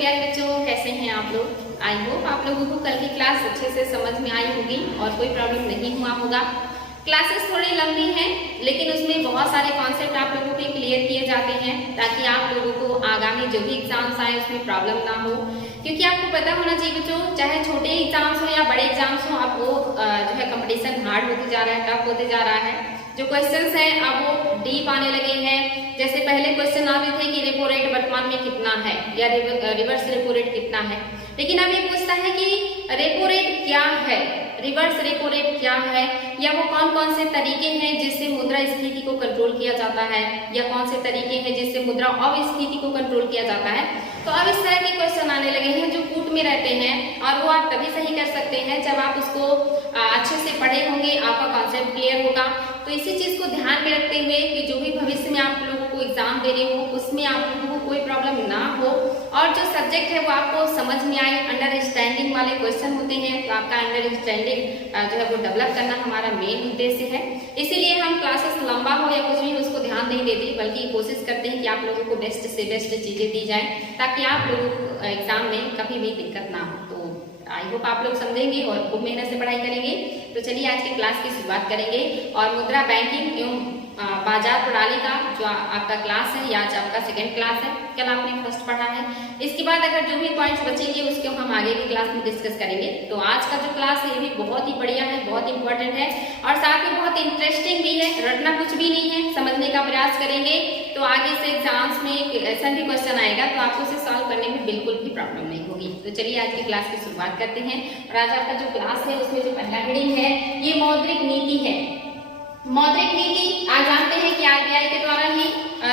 प्यारे बच्चों, कैसे हैं आप लोग। आई होप आप लोगों को कल की क्लास अच्छे से समझ में आई होगी और कोई प्रॉब्लम नहीं हुआ होगा। क्लासेस थोड़ी लंबी हैं लेकिन उसमें बहुत सारे कॉन्सेप्ट आप लोगों के क्लियर किए जाते हैं ताकि आप लोगों को आगामी जो भी एग्जाम्स आए उसमें प्रॉब्लम ना हो। क्योंकि आपको पता होना चाहिए बच्चों, चाहे छोटे एग्जाम्स हो या बड़े एग्जाम्स हो, अब वो जो है कंपटीशन हार्ड होते जा रहा है, टफ होते जा रहा है। जो क्वेश्चंस हैं अब वो डीप आने लगे हैं। जैसे पहले क्वेश्चन आते थे कि रेपो रेट वर्तमान में कितना है या रिवर्स रेपो रेट कितना है, लेकिन अब ये पूछता है कि रेपो रेट क्या है, रिवर्स रेपो रेट क्या है, या वो कौन कौन से तरीके हैं जिससे मुद्रास्फीति को कंट्रोल किया जाता है, या कौन से तरीके हैं जिससे मुद्रा अपस्फीति को कंट्रोल किया जाता है। तो अब इस तरह के क्वेश्चन आने लगे हैं जो कूट में रहते हैं और वो आप तभी सही कर सकते हैं जब आप उसको अच्छे से पढ़े होंगे, आपका कॉन्सेप्ट क्लियर होगा। तो इसी चीज को ध्यान में रखते हुए कि जो भी भविष्य में आप लोगों को एग्जाम दे रहे हो उसमें आप लोगों को कोई प्रॉब्लम ना हो और जो सब्जेक्ट है वो आपको समझ में आए। अंडरस्टैंडिंग वाले क्वेश्चन होते हैं तो आपका अंडरस्टैंडिंग जो है वो डेवलप करना हमारा मेन उद्देश्य है। इसीलिए हम क्लासेस लंबा हो या कुछ भी उसको ध्यान नहीं देते, बल्कि कोशिश करते हैं कि आप लोगों को बेस्ट से बेस्ट चीजें दी जाए ताकि आप लोगों को एग्जाम में कभी भी दिक्कत ना हो। तो आई होप आप लोग समझेंगे और खूब मेहनत से पढ़ाई करेंगे। तो चलिए आज की क्लास की शुरुआत करेंगे और मुद्रा बैंकिंग एवं बाजार प्रणाली का जो आपका क्लास है, या आज आपका सेकंड क्लास है, कल आपने फर्स्ट पढ़ा है। इसके बाद अगर जो भी पॉइंट्स बचेंगे उसको हम आगे की क्लास में डिस्कस करेंगे। तो आज का जो क्लास है ये भी बहुत ही बढ़िया है, बहुत इंपॉर्टेंट है और साथ में बहुत इंटरेस्टिंग भी है। रटना कुछ भी नहीं है, समझने का प्रयास करेंगे तो आगे से एग्जाम्स में ऐसा भी क्वेश्चन आएगा तो आपको उसे सॉल्व करने में बिल्कुल भी प्रॉब्लम नहीं होगी। तो चलिए आज की क्लास की शुरुआत करते हैं और आज आपका जो क्लास है उसमें जो पहला हेडिंग है ये मौद्रिक नीति है। मौद्रिक नीति आप जानते हैं कि आरबीआई के द्वारा ही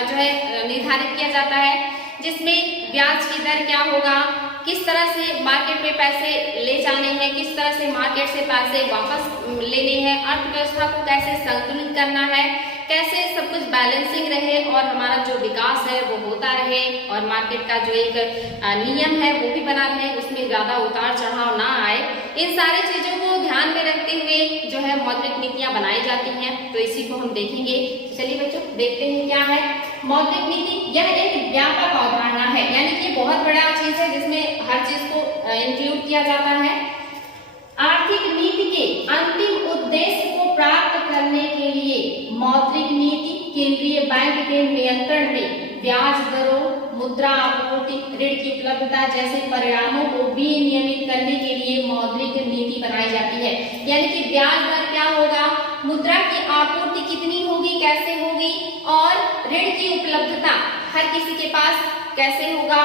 जो है निर्धारित किया जाता है, जिसमें ब्याज की दर क्या होगा, किस तरह से मार्केट में पैसे ले जाने हैं, किस तरह से मार्केट से पैसे वापस लेने हैं, अर्थव्यवस्था को कैसे संतुलित करना है, कैसे सब कुछ बैलेंसिंग रहे और हमारा जो विकास है वो होता रहे और मार्केट का जो एक नियम है वो भी बना रहे, उसमें ज्यादा उतार चढ़ाव ना आए। इन सारी चीजों को ध्यान में रखते हुए जो है मौद्रिक नीतियां बनाई जाती हैं। तो इसी को हम देखेंगे। चलिए बच्चों देखते हैं क्या है मौद्रिक नीति। यह एक व्यापक अवधारणा है, यानी कि बहुत बड़ा चीज है जिसमें हर चीज को इंक्लूड किया जाता है। आर्थिक नीति के अंतिम उद्देश्य को प्राप्त करने के लिए मौद्रिक नीति केंद्रीय बैंक के नियंत्रण में ब्याज दरों, मुद्रा आपूर्ति, ऋण की उपलब्धता जैसे परिणामों को विनियमित करने के लिए मौद्रिक नीति बनाई जाती है। यानी कि ब्याज दर क्या होगा, मुद्रा की आपूर्ति कितनी होगी, कैसे होगी, और ऋण की उपलब्धता हर किसी के पास कैसे होगा,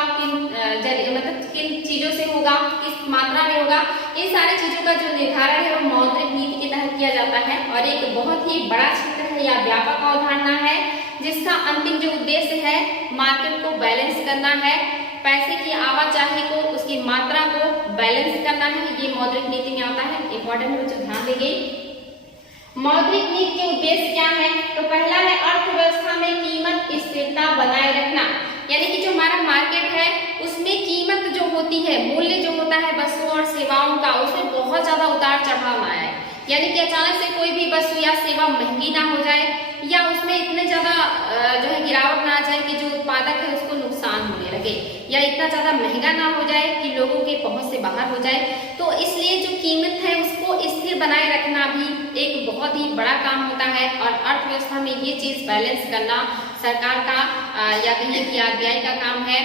किन चीजों से होगा, किस मात्रा में होगा, इन सारी चीजों का जो निर्धारण है वो मौद्रिक नीति के तहत किया जाता है। और एक बहुत ही बड़ा क्षेत्र है या व्यापक अवधारणा है जिसका अंतिम जो उद्देश्य है मार्केट को बैलेंस करना है, पैसे की आवाजाही को, उसकी मात्रा को बैलेंस करना है। ये मौद्रिक नीति में आता है। इंपॉर्टेंट बच्चों ध्यान देंगे। मौद्रिक नीति के उद्देश्य क्या है? तो पहला है अर्थव्यवस्था में कीमत स्थिरता बनाए रखना, यानी कि जो हमारा मार्केट है उसमें कीमत जो होती है, मूल्य जो होता है वस्तुओं और सेवाओं का, उसमें बहुत ज्यादा उतार चढ़ाव ना आए। यानी कि अचानक से कोई भी वस्तु या सेवा महंगी ना हो जाए या उसमें इतने ज्यादा जो है गिरावट ना आ जाए कि जो उत्पादक है उसको नुकसान होने लगे, या इतना ज्यादा महंगा ना हो जाए कि लोगों के पहुंच से बाहर हो जाए। तो इसलिए जो कीमत है उसको स्थिर बनाए रखना भी एक बहुत ही बड़ा काम होता है और अर्थव्यवस्था में ये चीज बैलेंस करना सरकार का या कहिए कि आरबीआई का काम है।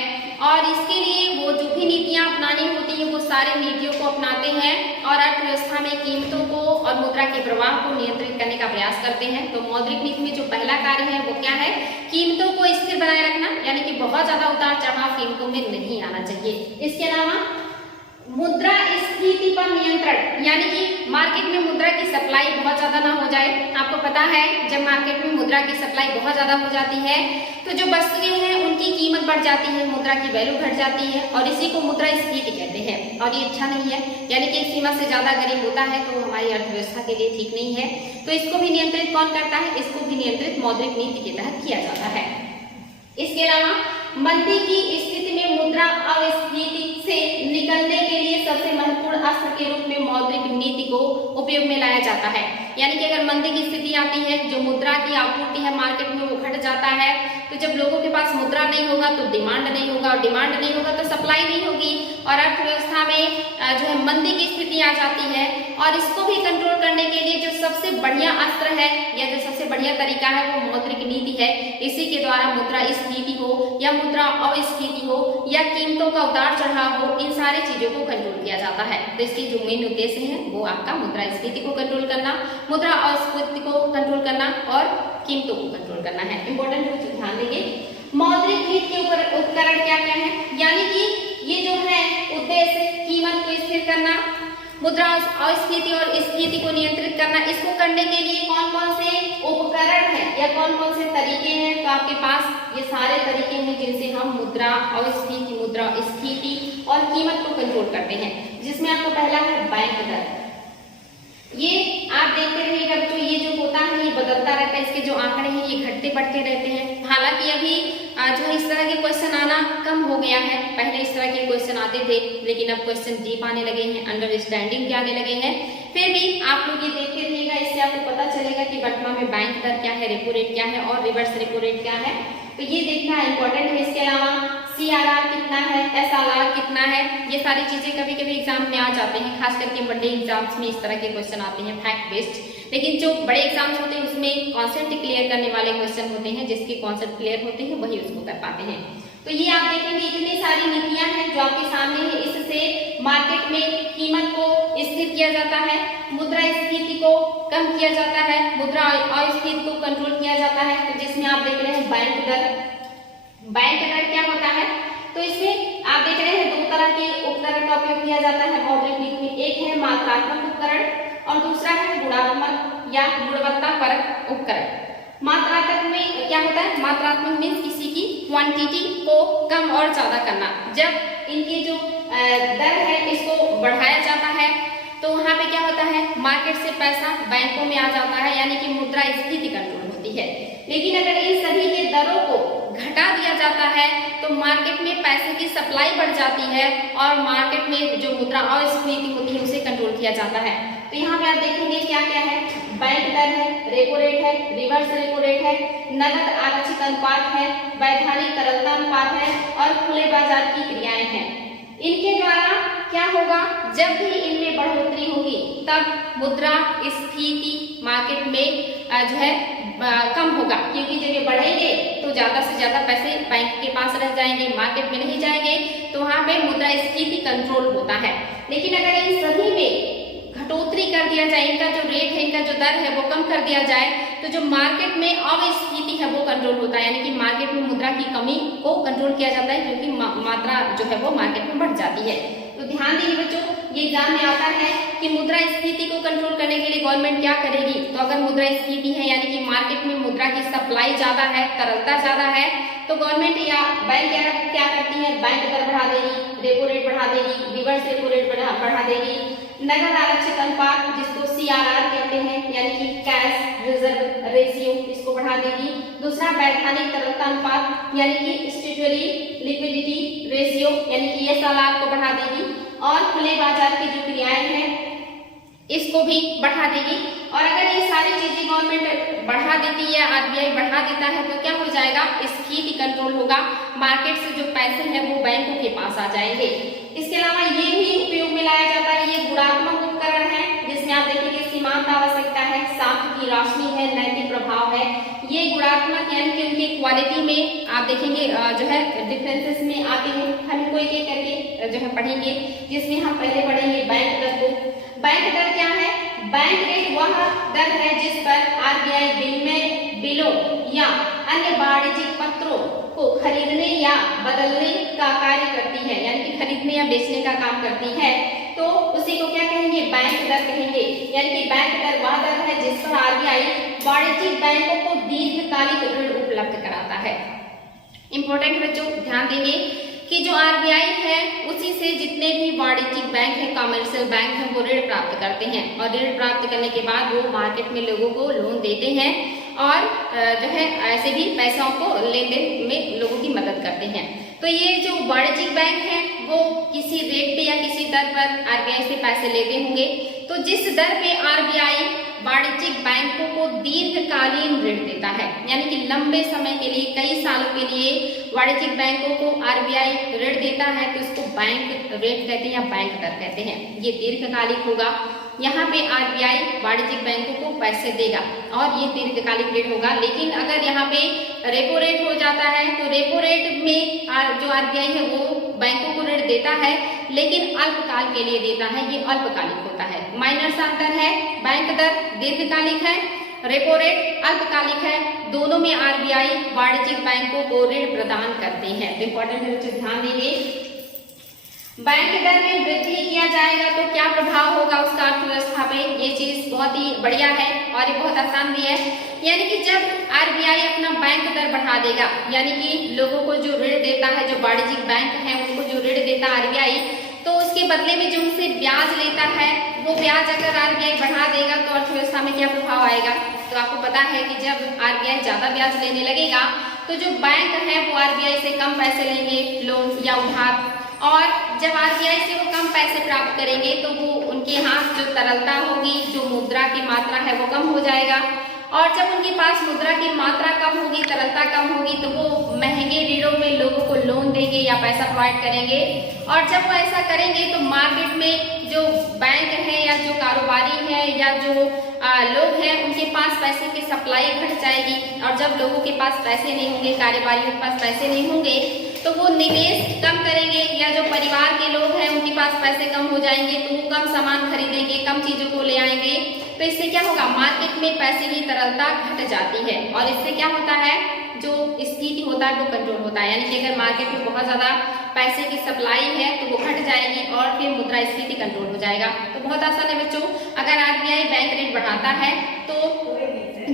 और इसके लिए वो जो भी नीतियां अपनानी होती है वो सारी नीतियों को अपनाते हैं और अर्थव्यवस्था में कीमतों को और मुद्रा के प्रवाह को नियंत्रित करने का प्रयास करते हैं। तो मौद्रिक नीति में जो पहला कार्य है वो क्या है, कीमतों को स्थिर बनाए रखना, यानी कि बहुत ज्यादा उतार चढ़ाव कीमतों में नहीं आना चाहिए। इसके अलावा मुद्रा स्फीति पर नियंत्रण, यानी कि मार्केट में मुद्रा की सप्लाई बहुत ज्यादा ना हो जाए। आपको पता है जब मार्केट में मुद्रा की सप्लाई बहुत ज्यादा हो जाती है तो जो वस्तुएं हैं उनकी कीमत बढ़ जाती है, मुद्रा की वैल्यू घट जाती है और इसी को मुद्रा स्फीति कहते हैं और ये अच्छा नहीं है। यानी कि एक सीमा से ज्यादा गरीब होता है तो हमारी अर्थव्यवस्था के लिए ठीक नहीं है। तो इसको भी नियंत्रित कौन करता है? इसको भी नियंत्रित मौद्रिक नीति के तहत किया जाता है। इसके अलावा मंदी की स्थिति में में मुद्रा अस्फीति से निकलने के लिए सबसे महत्वपूर्ण अस्त्र के रूप में मौद्रिक नीति को उपयोग में लाया जाता है। यानी कि अगर मंदी की स्थिति आती है, जो मुद्रा की आपूर्ति है मार्केट में वो घट जाता है, तो जब लोगों के पास मुद्रा नहीं होगा तो डिमांड नहीं होगा, और डिमांड नहीं होगा तो सप्लाई नहीं होगी, और अर्थव्यवस्था में जो है मंदी की स्थिति आ जाती है। और इसको भी कंट्रोल करने के लिए जो सबसे बढ़िया अस्त्र है या जो सबसे बढ़िया तरीका है वो मौद्रिक नीति है। इसी के द्वारा मुद्रा स्फीति हो या मुद्रा अस्फीति हो या कीमतों का उतार चढ़ाव हो, इन सारी चीजों को कंट्रोल किया जाता है। तो इसकी जो मेन उद्देश्य है वो आपका मुद्रा स्फीति को कंट्रोल करना, मुद्रा अस्फीति को कंट्रोल करना और कीमतों को कंट्रोल करना है। इंपॉर्टेंट है, ध्यान देंगे। मौद्रिक नीति के उपकरण क्या क्या है, यानी कि ये जो है उद्देश्य कीमत को स्थिर करना, मुद्रा अस्फीति और स्फीति को नियंत्रित करना। इसको करने के लिए कौन कौन से उपकरण है या कौन कौन से तरीके हैं, तो आपके पास ये सारे तरीके हैं जिनसे हम मुद्रा अस्फीति, मुद्रा स्फीति और कीमत को कंट्रोल करते हैं। जिसमें आपको पहला है बैंक दर। ये आप देखते रहिएगा बच्चों, ये जो होता है ये बदलता रहता है, इसके जो आंकड़े हैं ये घटते बढ़ते रहते हैं। हालांकि अभी जो है इस तरह के क्वेश्चन आना कम हो गया है, पहले इस तरह के क्वेश्चन आते थे, लेकिन अब क्वेश्चन डीप आने लगे हैं, अंडरस्टैंडिंग के आने लगे हैं। फिर भी आप लोग ये देखते रहिएगा, इससे आपको पता चलेगा कि वर्तमान में बैंक दर क्या है, रेपो रेट क्या है और रिवर्स रेपो रेट क्या है, तो ये देखना इंपॉर्टेंट है। इसके अलावा CRR कितना है, SRR कितना है, ये सारी चीजें कभी कभी एग्जाम में आ जाते हैं, खास करके बड़े एग्जाम्स में इस तरह के क्वेश्चन आते हैं फैक्ट बेस्ड। लेकिन जो बड़े एग्जाम्स होते हैं उसमें कॉन्सेप्ट क्लियर करने वाले क्वेश्चन होते हैं, जिसके कॉन्सेप्ट क्लियर होते हैं वही उसको कर पाते हैं। तो ये आप देखेंगे इतनी सारी नीतियां हैं जो आपके सामने है, इससे मार्केट में कीमत को स्थिर किया जाता है, मुद्रा स्फीति को कम किया जाता है, मुद्रा अस्फीति को कंट्रोल किया जाता है। तो जिसमें आप देख रहे हैं बैंक दर। बैंक दर क्या होता है, तो इसमें आप देख रहे हैं दो तरह के उपकरण का उपयोग किया जाता है मौद्रिक नीति में। एक है मात्रात्मक उपकरण और दूसरा है गुणात्मक या गुणवत्ता परक उपकरण। मात्रात्मक में क्या होता है, मात्रात्मक मीन्स किसी की क्वांटिटी को कम और ज्यादा करना। जब इनकी जो दर है इसको बढ़ाया जाता है तो वहां पे क्या होता है, मार्केट से पैसा बैंकों में आ जाता है, यानी कि मुद्रा स्फीति कंट्रोल होती है। लेकिन अगर इन सभी के दरों को घटा दिया जाता है तो मार्केट में पैसे की सप्लाई बढ़ जाती है और मार्केट में जो मुद्रा अस्फीति होती है उसे कंट्रोल किया जाता है। तो यहाँ पे आप देखेंगे क्या क्या है, बैंक दर है, रेपो रेट है, रिवर्स रेपो रेट है, नकद आरक्षित अनुपात है, वैधानिक तरलता अनुपात है और खुले बाजार की क्रियाएं हैं। इनके द्वारा क्या होगा, जब भी इनमें बढ़ोतरी होगी तब मुद्रा स्फीति मार्केट में जो है कम होगा, क्योंकि जब ये बढ़ेंगे तो ज्यादा से ज्यादा पैसे बैंक के पास रह जाएंगे, मार्केट में नहीं जाएंगे, तो वहां पे मुद्रा स्फीति कंट्रोल होता है। लेकिन अगर इन सभी में घटोतरी कर दिया जाए, इनका जो रेट है, इनका जो दर है वो कम कर दिया जाए, तो जो मार्केट में अस्फीति है वो कंट्रोल होता है, यानी कि मार्केट में मुद्रा की कमी को कंट्रोल किया जाता है, क्योंकि मात्रा जो है वो मार्केट में बढ़ जाती है। तो ध्यान दीजिए बच्चों, ये एग्जाम में आता है कि मुद्रा स्फीति को कंट्रोल करने के लिए गवर्नमेंट क्या करेगी। तो अगर मुद्रा स्फीति है यानी कि मार्केट में मुद्रा की सप्लाई ज्यादा है, तरलता ज्यादा है, तो गवर्नमेंट या बैंक क्या करती है, बैंक दर बढ़ा देगी, रेपो रेट बढ़ा देगी, रिवर्स रेपो रेट बढ़ा देगी, नगद आरक्षित अनुपात जिसको CRR कहते हैं यानी कि कैश रिजर्व रेशियो, इसको बढ़ा देगी। दूसरा वैधानिक तरलता अनुपात यानी कि स्टैट्यूटरी लिक्विडिटी रेशियो यानी कि SLR को बढ़ा देगी और खुले बाजार की जो क्रियाएं हैं इसको भी बढ़ा देगी। और अगर ये सारी चीजें गवर्नमेंट बढ़ा देती है, RBI बढ़ा देता है, तो क्या हो जाएगा, स्फीति कंट्रोल होगा, मार्केट से जो पैसे हैं वो बैंकों के पास आ जाएंगे। इसके अलावा ये भी उपयोग में लाया जाता है, ये गुणात्मक उपकरण है जिसमें आप देखेंगे सीमांत आवश्यकता है, साख की राशि है, नैतिक प्रभाव है। ये गुणात्मक यानी कि उनकी क्वालिटी में आप देखेंगे जो है डिफरेंसेस में आते हैं। हम इनको एक एक करके जो है पढ़ेंगे, जिसमें हम पहले पढ़ेंगे बैंक दर को। बैंक दर क्या है, बैंक रेट वह दर है जिस पर RBI बिलों या अन्य वाणिज्यिक पत्रों को खरीदने या बदलने का कार्य करती है, यानी कि खरीदने या बेचने का काम करती है, तो उसी को क्या कहेंगे, बैंक दर कहेंगे। यानी कि बैंक दर वह दर है जिस पर RBI वाणिज्यिक बैंकों को दीर्घकालिक ऋण उपलब्ध कराता है। इंपॉर्टेंट बच्चों ध्यान देंगे कि जो RBI है उसी से जितने भी वाणिज्यिक बैंक है, कमर्शियल बैंक है, वो ऋण प्राप्त करते हैं और ऋण प्राप्त करने के बाद वो मार्केट में लोगों को लोन देते हैं और जो है ऐसे भी पैसों को लेन देन में लोगों की मदद करते हैं। तो ये जो वाणिज्यिक बैंक है वो किसी रेट पे या किसी दर पर आरबीआई से पैसे लेते होंगे। तो जिस दर पे आरबीआई वाणिज्यिक बैंकों को दीर्घकालीन ऋण देता है, यानी कि लंबे समय के लिए, कई सालों के लिए वाणिज्यिक बैंकों को आरबीआई ऋण देता है, तो इसको बैंक रेट कहते हैं या बैंक दर कहते हैं। ये दीर्घकालिक होगा। यहाँ पे आरबीआई वाणिज्यिक बैंकों को पैसे देगा और ये दीर्घकालिक ऋण होगा। लेकिन अगर यहाँ पे रेपो रेट हो जाता है तो रेपो रेट में जो आरबीआई है वो बैंकों को ऋण देता है, लेकिन अल्पकाल के लिए देता है, ये अल्पकालिक होता है। माइनर सा अंतर है, बैंक दर दीर्घकालिक है, रेपो रेट अल्पकालिक है। दोनों में आरबीआई वाणिज्यिक बैंकों को ऋण प्रदान करते हैं। तो इम्पोर्टेंट है बच्चों, ध्यान देंगे। बैंक दर में वृद्धि किया जाएगा तो क्या प्रभाव होगा उसका अर्थव्यवस्था पे, ये चीज बहुत ही बढ़िया है और ये बहुत आसान भी है। यानी कि जब आरबीआई अपना बैंक दर बढ़ा देगा, यानी कि लोगों को जो ऋण देता है, जो वाणिज्यिक बैंक है उनको जो ऋण देता है आरबीआई, तो उसके बदले में जो उनसे ब्याज लेता है वो ब्याज अगर आरबीआई बढ़ा देगा तो अर्थव्यवस्था में क्या प्रभाव आएगा। तो आपको पता है कि जब आरबीआई ज्यादा ब्याज लेने लगेगा तो जो बैंक है वो आरबीआई से कम पैसे लेंगे, लोन या उधार, और जब आरबीआई से वो कम पैसे प्राप्त करेंगे तो वो उनके यहाँ जो तरलता होगी, जो मुद्रा की मात्रा है वो कम हो जाएगा, और जब उनके पास मुद्रा की मात्रा कम होगी, तरलता कम होगी, तो वो महंगे ऋणों में लोगों को लोन देंगे या पैसा प्रोवाइड करेंगे। और जब वो ऐसा करेंगे तो मार्केट में जो बैंक है या जो कारोबारी है या जो लोग हैं उनके पास पैसे की सप्लाई घट जाएगी, और जब लोगों के पास पैसे नहीं होंगे, कारोबारियों के पास पैसे नहीं होंगे, तो वो निवेश कम करेंगे, या जो परिवार के लोग हैं उनके पास पैसे कम हो जाएंगे तो वो कम सामान खरीदेंगे, कम चीजों को ले आएंगे। तो इससे क्या होगा, मार्केट में पैसे की तरलता घट जाती है, और इससे क्या होता है, जो स्थिति होता है वो कंट्रोल होता है। यानी कि अगर मार्केट में बहुत ज्यादा पैसे की सप्लाई है तो वो घट जाएगी और फिर मुद्रा स्फीति कंट्रोल हो जाएगा। तो बहुत आसान है बच्चों, अगर आरबीआई बैंक रेट बढ़ाता है तो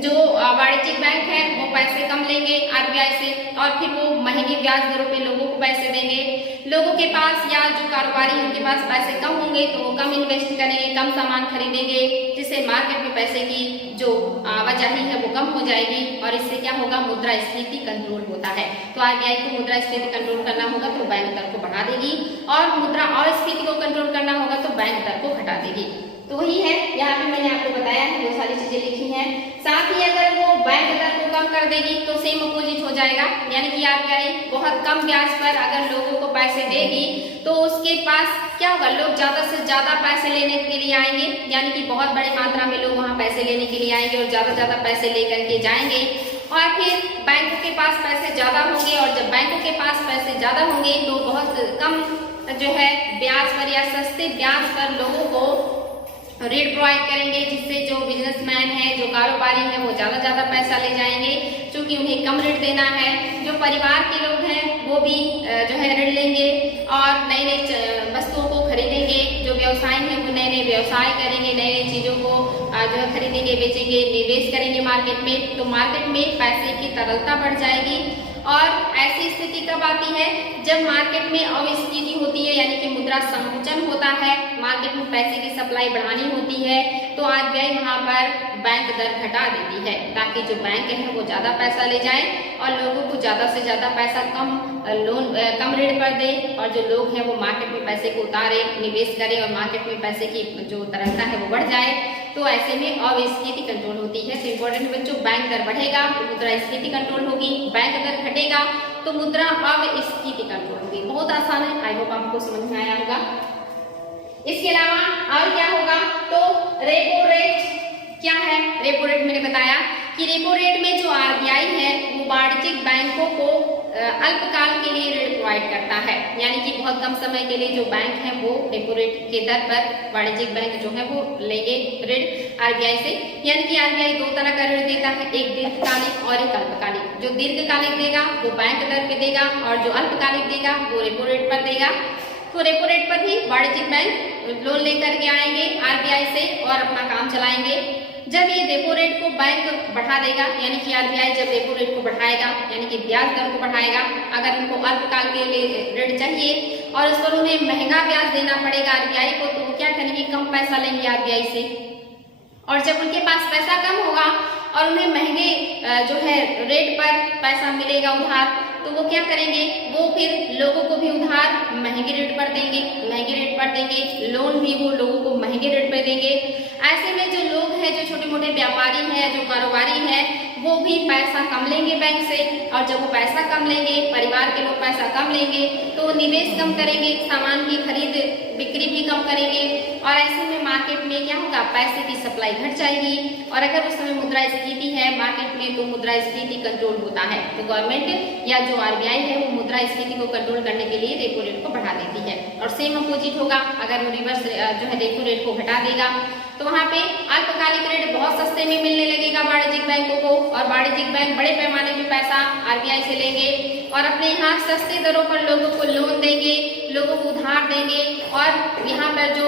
जो वाणिज्यिक बैंक है वो पैसे कम लेंगे आरबीआई से, और फिर वो महंगे ब्याज दरों पे लोगों को पैसे देंगे। लोगों के पास या जो कारोबारी उनके पास पैसे कम होंगे तो वो कम इन्वेस्ट करेंगे, कम सामान खरीदेंगे, जिससे मार्केट में पैसे की जो आवाजाही है वो कम हो जाएगी, और इससे क्या होगा, मुद्रा स्फीति कंट्रोल होता है। तो आरबीआई को मुद्रा स्फीति कंट्रोल करना होगा तो बैंक दर को बढ़ा देगी, और मुद्रा और स्फीति को कंट्रोल करना होगा तो बैंक दर को घटा देगी। तो वही है, यहाँ पे मैंने आपको बताया है, वो सारी चीजें लिखी हैं। साथ ही अगर वो बैंक दर को कम कर देगी तो सेम अपोजिट हो जाएगा, यानी कि आरबीआई बहुत कम ब्याज पर अगर लोगों को पैसे देगी तो उसके पास क्या होगा, लोग ज्यादा से ज्यादा पैसे लेने के लिए आएंगे, यानी कि बहुत बड़ी मात्रा में लोग वहाँ पैसे लेने के लिए आएंगे और ज्यादा पैसे लेकर के जाएंगे, और फिर बैंकों के पास पैसे ज्यादा होंगे, और जब बैंकों के पास पैसे ज्यादा होंगे तो बहुत कम जो है ब्याज पर या सस्ते ब्याज पर लोगों को ऋण प्रोवाइड करेंगे, जिससे जो बिजनेसमैन है, जो कारोबारी है, वो ज्यादा पैसा ले जाएंगे, क्योंकि उन्हें कम ऋण देना है। जो परिवार के लोग हैं वो भी जो है ऋण लेंगे और नई नई वस्तुओं को खरीदेंगे। जो व्यवसायी हैं वो नए नए व्यवसाय करेंगे, नई नई चीजों को जो है खरीदेंगे, बेचेंगे, निवेश करेंगे मार्केट में। तो मार्केट में पैसे की तरलता बढ़ जाएगी, और ऐसी स्थिति कब आती है, जब मार्केट में अविस्थिति होती है, यानी कि मुद्रा संकुचन होता है, मार्केट में पैसे की सप्लाई बढ़ानी होती है, तो आरबीआई वहां पर बैंक दर घटा देती है, ताकि जो बैंक है वो ज्यादा पैसा ले जाए और लोगों को ज्यादा से ज्यादा पैसा कम ऋण पर दे, और जो लोग हैं वो मार्केट में पैसे को उतारे, निवेश करें, और मार्केट में पैसे की जो तरलता है वो बढ़ जाए। तो ऐसे में अविस्फीति कंट्रोल होती है। तो इम्पोर्टेंट बच्चों, बैंक दर बढ़ेगा तो मुद्रा स्फीति कंट्रोल होगी, बैंक दर घटेगा तो मुद्रा अविस्फीति कंट्रोल होगी। बहुत आसान है, आई होप आपको समझ में आया होगा। इसके अलावा और क्या होगा, तो रेपो रेट क्या है। रेपो रेट मैंने बताया कि रेपो रेट में जो आरबीआई है वो वाणिज्यिक बैंकों को अल्पकाल के लिए ऋण प्रोवाइड करता है, यानी कि बहुत कम समय के लिए जो बैंक है वो रेपो रेट के दर पर वाणिज्यिक बैंक जो है वो लेंगे ऋण आरबीआई से। यानी कि आरबीआई दो तरह का ऋण देता है, एक दीर्घकालिक और एक अल्पकालिक। जो दीर्घकालिक देगा वो बैंक दर पे देगा, और जो अल्पकालिक देगा वो रेपो रेट पर देगा। तो रेपो रेट पर ही वाणिज्यिक बैंक लोन लेकर के आएंगे आरबीआई से और अपना काम चलाएंगे। जब ये रेपो रेट को बैंक बढ़ा देगा, यानी कि आरबीआई जब रेपो रेट को बढ़ाएगा, यानी कि ब्याज दर को बढ़ाएगा, अगर उनको अल्पकाल के लिए ऋण चाहिए और उस पर उन्हें महंगा ब्याज देना पड़ेगा आरबीआई को, तो वो क्या करेंगे, कम पैसा लेंगे आरबीआई से। और जब उनके पास पैसा कम होगा और उन्हें महंगे जो है रेट पर पैसा मिलेगा उधार, तो वो क्या करेंगे, वो फिर लोगों को भी उधार महंगे रेट पर देंगे, लोन भी वो लोगों को महंगे रेट पर देंगे। ऐसे में जो लोग हैं, जो छोटे मोटे व्यापारी हैं, जो कारोबारी हैं, वो भी पैसा कम लेंगे बैंक से, और जब वो पैसा कम लेंगे, परिवार के लोग पैसा कम लेंगे, तो निवेश कम करेंगे, सामान की खरीद बिक्री भी कम करेंगे, और ऐसे में मार्केट में क्या होगा, पैसे की सप्लाई घट जाएगी। और अगर उस समय मुद्रास्फीति है मार्केट में, तो मुद्रास्फीति कंट्रोल होता है, तो गवर्नमेंट या जो RBI है वो मुद्रास्फीति को कंट्रोल करने के लिए रेपो रेट को बढ़ा देती है। और सेम अपोजिट होगा, अगर वो रिवर्स जो है रेपो रेट को घटा देगा, तो वहाँ पे अल्पकालिक ऋण बहुत सस्ते में मिलने लगेगा वाणिज्यिक बैंकों को, और वाणिज्यिक बैंक बड़े पैमाने पे पैसा RBI से लेंगे और अपने यहाँ सस्ते दरों पर लोगों को लोन देंगे, लोगों को उधार देंगे, और यहाँ पर जो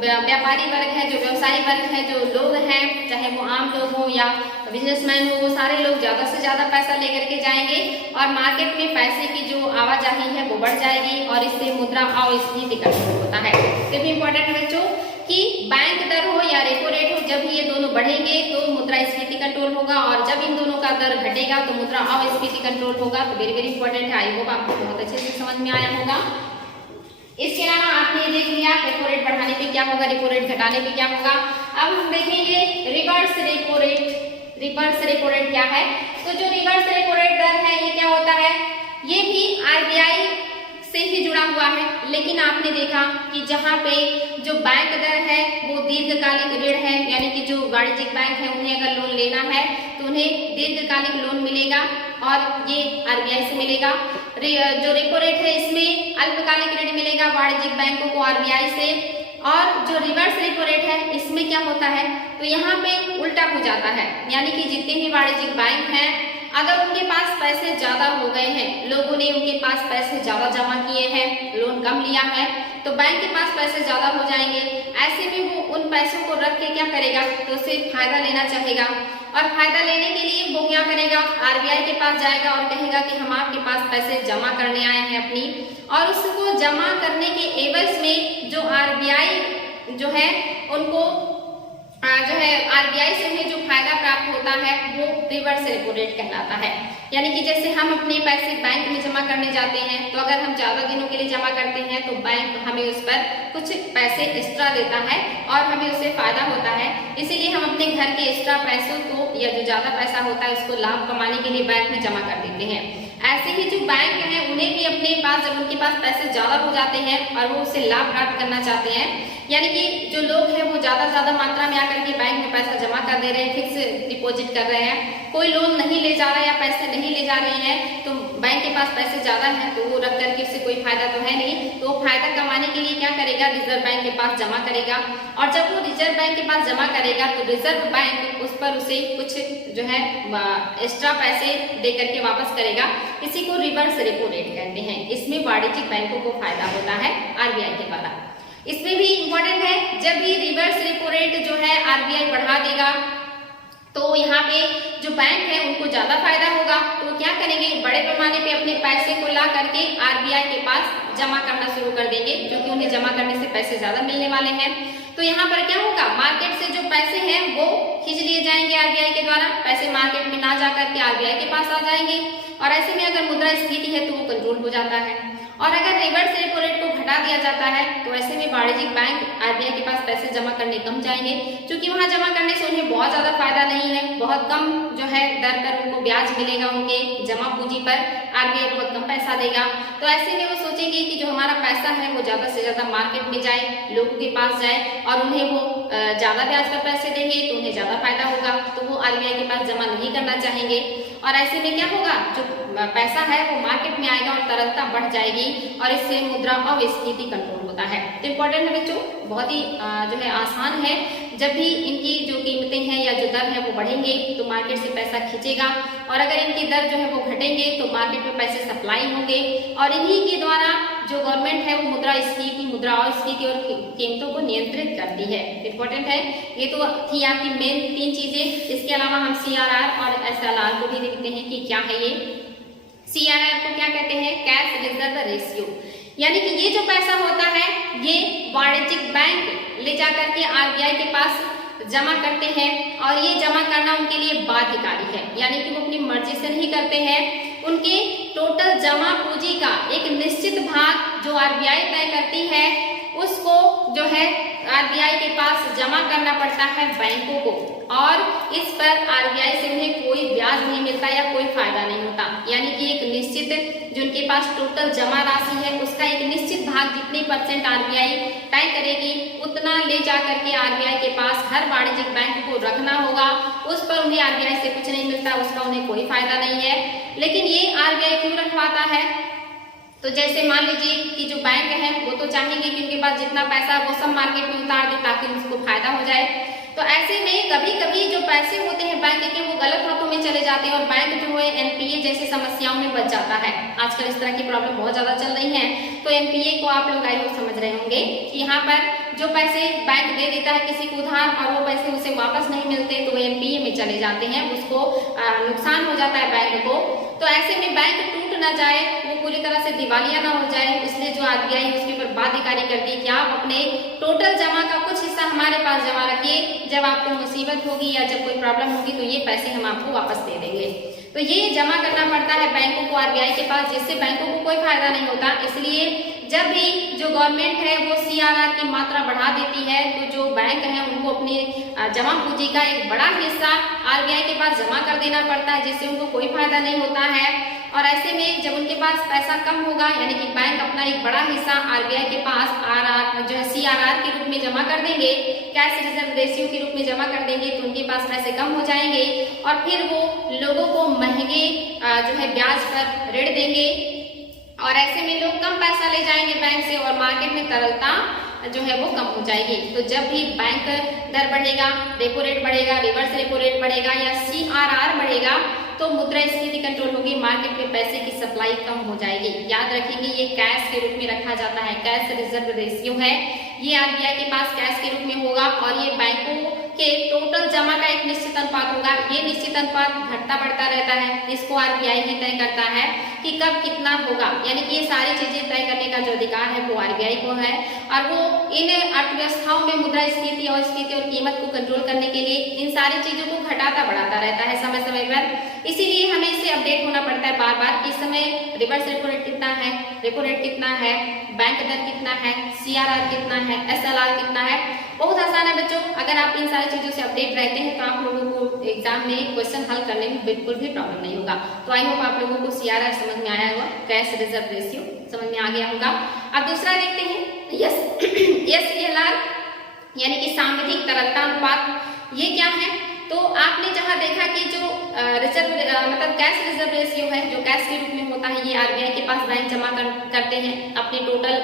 व्यापारी वर्ग है, जो व्यवसायी वर्ग है, जो लोग हैं, चाहे वो आम लोग हो या बिजनेसमैन हो, वो सारे लोग ज्यादा से ज्यादा पैसा लेकर के जाएंगे और मार्केट में पैसे की जो आवाजाही है वो बढ़ जाएगी, और इससे मुद्रा अस्फीति कंट्रोल होता है। तो भी इम्पोर्टेंट है बच्चों कि बैंक दर हो या रेपो रेट हो, जब ये दोनों बढ़ेंगे तो मुद्रास्फीति कंट्रोल होगा, और जब इन दोनों का दर घटेगा तो मुद्रा अस्फीति कंट्रोल होगा। तो वेरी वेरी इंपॉर्टेंट है, आई होप आपको बहुत अच्छे से समझ में आया होगा। इसके अलावा आपने देख लिया रेपो रेट बढ़ाने पे क्या होगा, रेपो रेट घटाने पे क्या होगा। अब हम देखेंगे reverse repo rate. Reverse repo rate क्या है, तो जो रिवर्स रेपो रेट दर है ये क्या होता है, ये भी RBI से ही जुड़ा हुआ है, लेकिन आपने देखा कि जहाँ पे जो बैंक दर है वो दीर्घकालिक ऋण है, यानी कि जो वाणिज्यिक बैंक है उन्हें अगर लोन लेना है तो उन्हें दीर्घकालिक लोन मिलेगा, और ये RBI से मिलेगा। जो रेपो रेट है इसमें अल्पकालिक ऋण मिलेगा वाणिज्यिक बैंकों को RBI से, और जो रिवर्स रेपो रेट है इसमें क्या होता है, तो यहाँ पे उल्टा हो जाता है, यानी कि जितने भी वाणिज्यिक बैंक हैं अगर उनके पास पैसे ज्यादा हो गए हैं, लोगों ने उनके पास पैसे ज्यादा जमा किए हैं, लोन कम लिया है, तो बैंक के पास पैसे ज्यादा हो जाएंगे। ऐसे में वो उन पैसों को रख के क्या करेगा, तो उसे फायदा लेना चाहेगा, और फायदा लेने के लिए वो क्या करेगा, RBI के पास जाएगा और कहेगा कि हम आपके पास पैसे जमा करने आए हैं अपनी, और उसको जमा करने के एवज में जो RBI जो है उनको जो है RBI से उन्हें जो फायदा प्राप्त होता है वो रिवर्स रेपो रेट कहलाता है। यानी कि जैसे हम अपने पैसे बैंक में जमा करने जाते हैं, तो अगर हम ज्यादा दिनों के लिए जमा करते हैं तो बैंक हमें उस पर कुछ पैसे एक्स्ट्रा देता है और हमें उससे फायदा होता है। इसीलिए हम अपने घर के एक्स्ट्रा पैसों को या जो ज्यादा पैसा होता है उसको लाभ कमाने के लिए बैंक में जमा कर देते हैं। ऐसे ही जो बैंक है उन्हें भी अपने पास जब उनके पास पैसे ज्यादा हो जाते हैं और वो उससे लाभ प्राप्त करना चाहते हैं, यानी कि जो लोग हैं वो ज्यादा मात्रा में आकर के बैंक में पैसा जमा कर दे रहे हैं, फिक्स डिपॉजिट कर रहे हैं, कोई लोन नहीं ले जा रहा है या पैसे नहीं ले जा रहे हैं, तो बैंक के पास पैसे ज्यादा हैं तो वो रख करके उससे कोई फायदा तो है नहीं, तो वो फायदा कमाने के लिए क्या करेगा, रिजर्व बैंक के पास जमा करेगा, और जब वो रिजर्व बैंक के पास जमा करेगा तो रिजर्व बैंक उस पर उसे कुछ जो है एक्स्ट्रा पैसे दे करके वापस करेगा। इसी को रिवर्स रेपो रेट कहते हैं। इसमें वाणिज्यिक बैंकों को फायदा होता है RBI के द्वारा। इसमें भी इम्पोर्टेंट है, जब भी रिवर्स रेपो रेट जो है RBI बढ़ा देगा तो यहाँ पे जो बैंक है उनको ज्यादा फायदा होगा, तो वो क्या करेंगे, बड़े पैमाने पे अपने पैसे को ला करके RBI के पास जमा करना शुरू कर देंगे, क्योंकि उन्हें जमा करने से पैसे ज्यादा मिलने वाले हैं। तो यहाँ पर क्या होगा, मार्केट से जो पैसे हैं वो खींच लिए जाएंगे RBI के द्वारा, पैसे मार्केट में ना जा करके RBI के पास आ जाएंगे, और ऐसे में अगर मुद्रास्फीति है तो वो कंट्रोल हो जाता है। और अगर रिवर्स रेपो रेट को घटा दिया जाता है तो ऐसे में वाणिज्यिक बैंक RBI के पास पैसे जमा करने कम जाएंगे, क्योंकि वहां जमा करने से उन्हें बहुत ज्यादा फायदा नहीं है, बहुत कम जो है दर पर उनको ब्याज मिलेगा, उनके जमा पूंजी पर RBI बहुत कम पैसा देगा। तो ऐसे में वो सोचेंगे कि जो हमारा पैसा है वो ज्यादा से ज्यादा मार्केट में जाए, लोगों के पास जाए, और उन्हें वो ज्यादा ब्याज पर पैसे देंगे तो उन्हें ज्यादा फायदा होगा, तो वो RBI के पास जमा नहीं करना चाहेंगे। और ऐसे में क्या होगा, जो पैसा है वो मार्केट में आएगा और तरलता बढ़ जाएगी, और इससे मुद्रा अस्फीति कंट्रोल होता है। तो इम्पोर्टेंट है बच्चों, बहुत ही जो है आसान है, जब भी इनकी जो कीमतें हैं या जो दर है वो बढ़ेंगे तो मार्केट से पैसा खींचेगा, और अगर इनकी दर जो है वो घटेंगे तो मार्केट में पैसे सप्लाई होंगे, और इन्हीं के द्वारा जो गवर्नमेंट है वो मुद्रा अस्फीति और कीमतों को नियंत्रित करती है। इम्पोर्टेंट है, ये तो थी आपकी मेन 3 चीजें। इसके अलावा हम CRR और SLR को भी देखते हैं कि क्या है ये। CRR को क्या कहते हैं, कैश रिजर्व रेशियो, यानी कि ये जो पैसा होता है ये वाणिज्यिक बैंक ले जाकर के RBI के पास जमा करते हैं और ये जमा करना उनके लिए बाध्यकारी है, यानी कि वो अपनी मर्जी से नहीं करते हैं। उनके टोटल जमा पूंजी का एक निश्चित भाग जो आरबीआई तय करती है उसको जो है आरबीआई के पास जमा करना पड़ता है बैंकों को, और इस पर आरबीआई से उन्हें कोई ब्याज नहीं मिलता या कोई फायदा नहीं होता। यानी कि एक निश्चित जो उनके पास टोटल जमा राशि है उसका एक निश्चित भाग जितने % आरबीआई तय करेगी उतना ले जा करके आरबीआई के पास हर वाणिज्यिक बैंक को रखना होगा। उस पर उन्हें आरबीआई से कुछ नहीं मिलता, उसका उन्हें कोई फायदा नहीं है। लेकिन ये आरबीआई क्यों रखवाता है? तो जैसे मान लीजिए कि जो बैंक है वो तो चाहेंगे कि उनके पास जितना पैसा है वो सब मार्केट में उतार दे ताकि उसको फायदा हो जाए। तो ऐसे में कभी कभी जो पैसे होते हैं बैंक के वो गलत हाथों में चले जाते हैं और बैंक जो है एनपीए जैसी समस्याओं में बच जाता है। आजकल इस तरह की प्रॉब्लम बहुत ज्यादा चल रही है। तो एनपीए को आप लोग आई होप समझ रहे होंगे कि यहाँ पर जो पैसे बैंक दे देता है किसी को उधार और वो पैसे उसे वापस नहीं मिलते तो वो एनपीए में चले जाते हैं, उसको नुकसान हो जाता है बैंक को। तो ऐसे में बैंक टूट ना जाए, वो पूरी तरह से दिवालिया ना हो जाए, इसलिए जो आरबीआई उसके ऊपर बाध्यकारी करती है कि आप अपने टोटल जमा का कुछ हिस्सा हमारे पास जमा रखिए, जब आपको मुसीबत होगी या जब कोई प्रॉब्लम होगी तो ये पैसे हम आपको वापस दे देंगे। तो ये जमा करना पड़ता है बैंकों को आरबीआई के पास, जिससे बैंकों को कोई फायदा नहीं होता। इसलिए जब भी जो गवर्नमेंट है वो सीआरआर की मात्रा बढ़ा देती है तो जो बैंक है उनको अपनी जमा पूंजी का एक बड़ा हिस्सा आरबीआई के पास जमा कर देना पड़ता है, जिससे उनको कोई फायदा नहीं होता है। और ऐसे में जब उनके पास पैसा कम होगा यानी कि बैंक अपना एक बड़ा हिस्सा आरबीआई के पास आरआर जो है सीआरआर के रूप में जमा कर देंगे, कैश रिजर्व रेशियो के रूप में जमा कर देंगे, तो उनके पास पैसे कम हो जाएंगे और फिर वो लोगों को महंगे जो है ब्याज पर ऋण देंगे और ऐसे में लोग कम पैसा ले जाएंगे बैंक से और मार्केट में तरलता जो है वो कम हो जाएगी। तो जब भी बैंक दर बढ़ेगा, रेपो रेट बढ़ेगा, रिवर्स रेपो रेट बढ़ेगा या सीआरआर बढ़ेगा तो मुद्रास्फीति कंट्रोल होगी, मार्केट में पैसे की सप्लाई कम हो जाएगी। याद रखेंगे ये कैश के रूप में रखा जाता है, कैश रिजर्व रेशियो है, ये आरबीआई के पास कैश के रूप में होगा और ये बैंकों के टोटल जमा का एक निश्चित अनुपात होगा। ये निश्चित अनुपात घटता बढ़ता रहता है, इसको आरबीआई ही तय करता है कि कब कितना होगा। यानी कि ये सारी चीजें तय करने का जो अधिकार है वो आरबीआई को है और वो इन अर्थव्यवस्थाओं में मुद्रास्फीति और स्फीति और कीमत को कंट्रोल करने के लिए इन सारी चीजों को घटाता बढ़ाता रहता है समय समय पर। इसीलिए हमें इससे अपडेट होना पड़ता है बार बार कि इस समय रिवर्स रेपो रेट कितना है, रेपो रेट कितना है, बैंक दर कितना है, सीआरआर कितना है, एसएलआर कितना है। बहुत आसान है बच्चों, अगर आप इन सारी चीजों से अपडेट रहते हैं तो आप लोगों को एग्जाम में क्वेश्चन हल करने में बिल्कुल भी प्रॉब्लम नहीं होगा। तो आई होप आप लोगों को सीआरआर समझ में आया होगा, कैश रिजर्व रेशियो समझ में आ गया होगा। अब दूसरा देखते हैं एसएलआर यानी कि सांविधिक तरलता अनुपात। ये क्या है? तो आपने जहां देखा कि जो रिजर्व मतलब कैश रिजर्व रेशियो है जो कैश के रूप में होता है, ये आरबीआई के पास बैंक जमा करते हैं अपने टोटल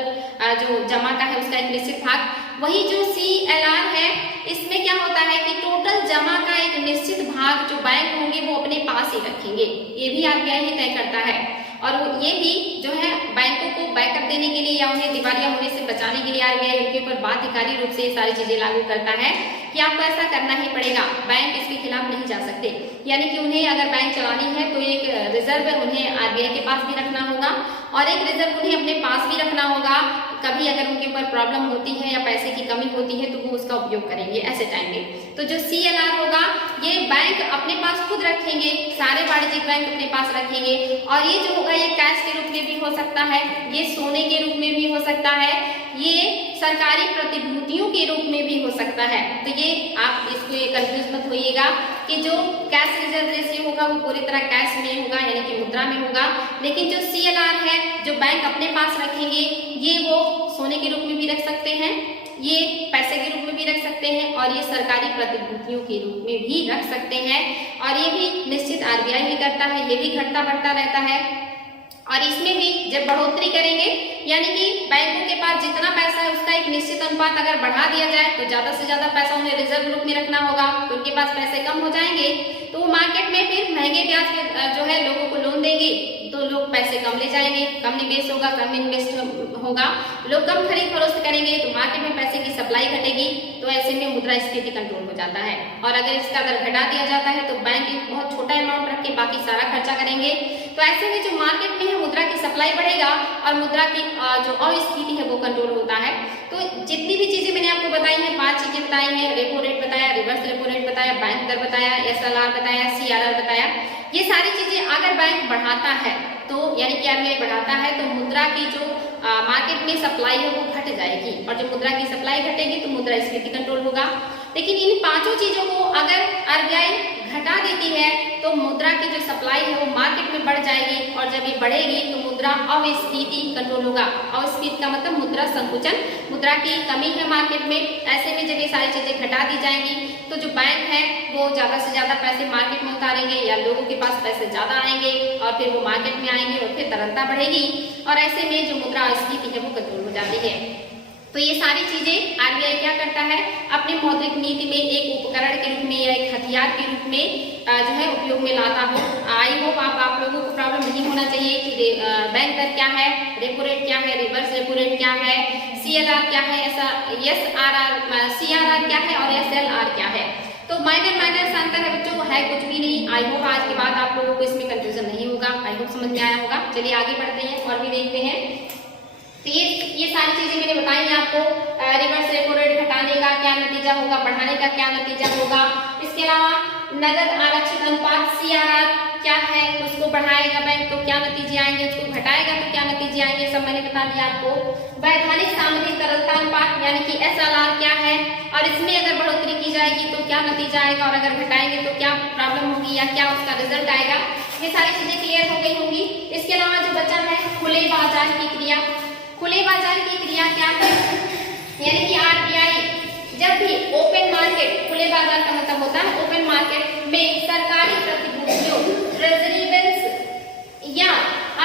जो जमा का है उसका एक निश्चित भाग। वही जो सीएलआर है इसमें क्या होता है कि टोटल जमा का एक निश्चित भाग जो बैंक होंगे वो अपने पास ही रखेंगे, ये भी आरबीआई ही तय करता है। और वो ये भी जो है बैंकों को बैकअप देने के लिए या उन्हें दिवालिया होने से बचाने के लिए आरबीआई उनके ऊपर बाध्यकारी रूप से ये सारी चीजें लागू करता है कि आपको ऐसा करना ही पड़ेगा, बैंक इसके खिलाफ नहीं जा सकते। यानी कि उन्हें अगर बैंक चलानी है तो एक रिजर्व उन्हें आरबीआई के पास भी रखना होगा और एक रिजर्व उन्हें अपने पास भी रखना होगा। कभी अगर उनके ऊपर प्रॉब्लम होती है या पैसे की कमी होती है तो वो उसका उपयोग करेंगे ऐसे टाइम में। तो जो सीएलआर होगा ये बैंक अपने पास खुद रखेंगे, सारे वाणिज्यिक बैंक अपने पास रखेंगे और ये जो होगा ये कैश के रूप में भी हो सकता है, ये सोने के रूप में भी हो सकता है, ये सरकारी प्रतिभूतियों के रूप में भी हो सकता है। तो ये आप इसको कंफ्यूज मत होइएगा कि जो कैश रिजर्व रेशियो होगा वो पूरी तरह कैश में होगा यानी कि मुद्रा में होगा, लेकिन जो सीएलआर है जो बैंक अपने पास रखेंगे ये वो सोने के रूप में भी रख सकते हैं, ये पैसे के रूप में भी रख सकते हैं और ये सरकारी प्रतिभूतियों के रूप में भी रख सकते हैं। और ये भी निश्चित आरबीआई भी करता है, ये भी घटता बढ़ता रहता है। और इसमें भी जब बढ़ोतरी करेंगे यानी कि बैंकों के पास जितना पैसा है उसका एक निश्चित अनुपात अगर बढ़ा दिया जाए तो ज्यादा से ज्यादा पैसा उन्हें रिजर्व रूप में रखना होगा, तो उनके पास पैसे कम हो जाएंगे तो वो मार्केट में फिर महंगे ब्याज पे जो है लोगों को लोन देंगे तो लोग पैसे कम ले जाएंगे, कम निवेश होगा, कम इन्वेस्ट होगा, लोग कम खरीद फरोख्त करेंगे तो मार्केट में पैसे की सप्लाई घटेगी। तो ऐसे में मुद्रास्फीति कंट्रोल हो जाता है। और अगर इसका दर घटा दिया जाता है तो बैंक एक बहुत छोटा अमाउंट रख के बाकी सारा खर्चा करेंगे। तो ऐसे में जो मार्केट में है मुद्रा की सप्लाई बढ़ेगा और मुद्रा की जो अस्थिति है वो कंट्रोल होता है। तो जितनी भी चीजें मैंने आपको बताई हैं, 5 चीजें बताई हैं, रेपो रेट बताया, रिवर्स रेपो रेट बताया, बैंक दर बताया, SLR बताया, CRR बताया, ये सारी चीजें अगर बैंक बढ़ाता है तो यानी कि RBI बढ़ाता है तो मुद्रा की जो मार्केट में सप्लाई है वो घट जाएगी और जब मुद्रा की सप्लाई घटेगी तो मुद्रास्फीति कंट्रोल होगा। लेकिन इन 5 चीजों को अगर RBI घटा देती है तो मुद्रा की जो सप्लाई है वो मार्केट में बढ़ जाएगी और जब ये बढ़ेगी तो मुद्रा अस्फीति कंट्रोल होगा। अस्फीति का मतलब मुद्रा संकुचन, मुद्रा की कमी है मार्केट में। ऐसे में जब ये सारी चीजें घटा दी जाएंगी तो जो बैंक है वो ज्यादा से ज्यादा पैसे मार्केट में उतारेंगे या लोगों के पास पैसे ज्यादा आएंगे और फिर वो मार्केट में आएंगे और फिर तरलता बढ़ेगी और ऐसे में जो मुद्रा अस्फीति है वो कंट्रोल हो जाती है। तो ये सारी चीजें RBI क्या करता है, अपने मौद्रिक नीति में एक उपकरण के रूप में या एक हथियार के रूप में जो है उपयोग में लाता हो। आई होप आप लोगों को प्रॉब्लम नहीं होना चाहिए कि बैंक दर क्या है, रेपो रेट क्या है, रिवर्स रेपो रेट क्या है, CLR क्या है, ऐसा CRR क्या है और SLR क्या है। तो माइनर सा अंतर है बच्चों, है कुछ भी नहीं। आई होप आज के बाद आप लोगों को इसमें कंफ्यूजन नहीं होगा, आई होप समझ में आया होगा। चलिए आगे बढ़ते हैं और भी देखते हैं। तो ये सारी चीजें मैंने बताई हैं आपको। रिवर्स रेपो रेट घटाने का क्या नतीजा होगा, बढ़ाने का क्या नतीजा होगा। इसके अलावा नगद आरक्षित अनुपात CRR क्या है, उसको बढ़ाएगा बैंक तो क्या नतीजे आएंगे, उसको घटाएगा तो क्या नतीजे आएंगे, सब मैंने बता दिया आपको। वैधानिक सामग्री तरलता अनुपात यानी कि SLR क्या है और इसमें अगर बढ़ोतरी की जाएगी तो क्या नतीजा आएगा और अगर घटाएंगे तो क्या प्रॉब्लम होगी या क्या उसका रिजल्ट आएगा। ये सारी चीजें क्लियर हो गई होंगी। इसके अलावा जो बचा है खुले बाजार की क्रिया। खुले बाजार की क्रिया क्या है, यानी कि RBI जब भी ओपन मार्केट, खुले बाजार का मतलब होता है ओपन मार्केट में सरकारी प्रतिभूतियों, ट्रेजरी बिल्स या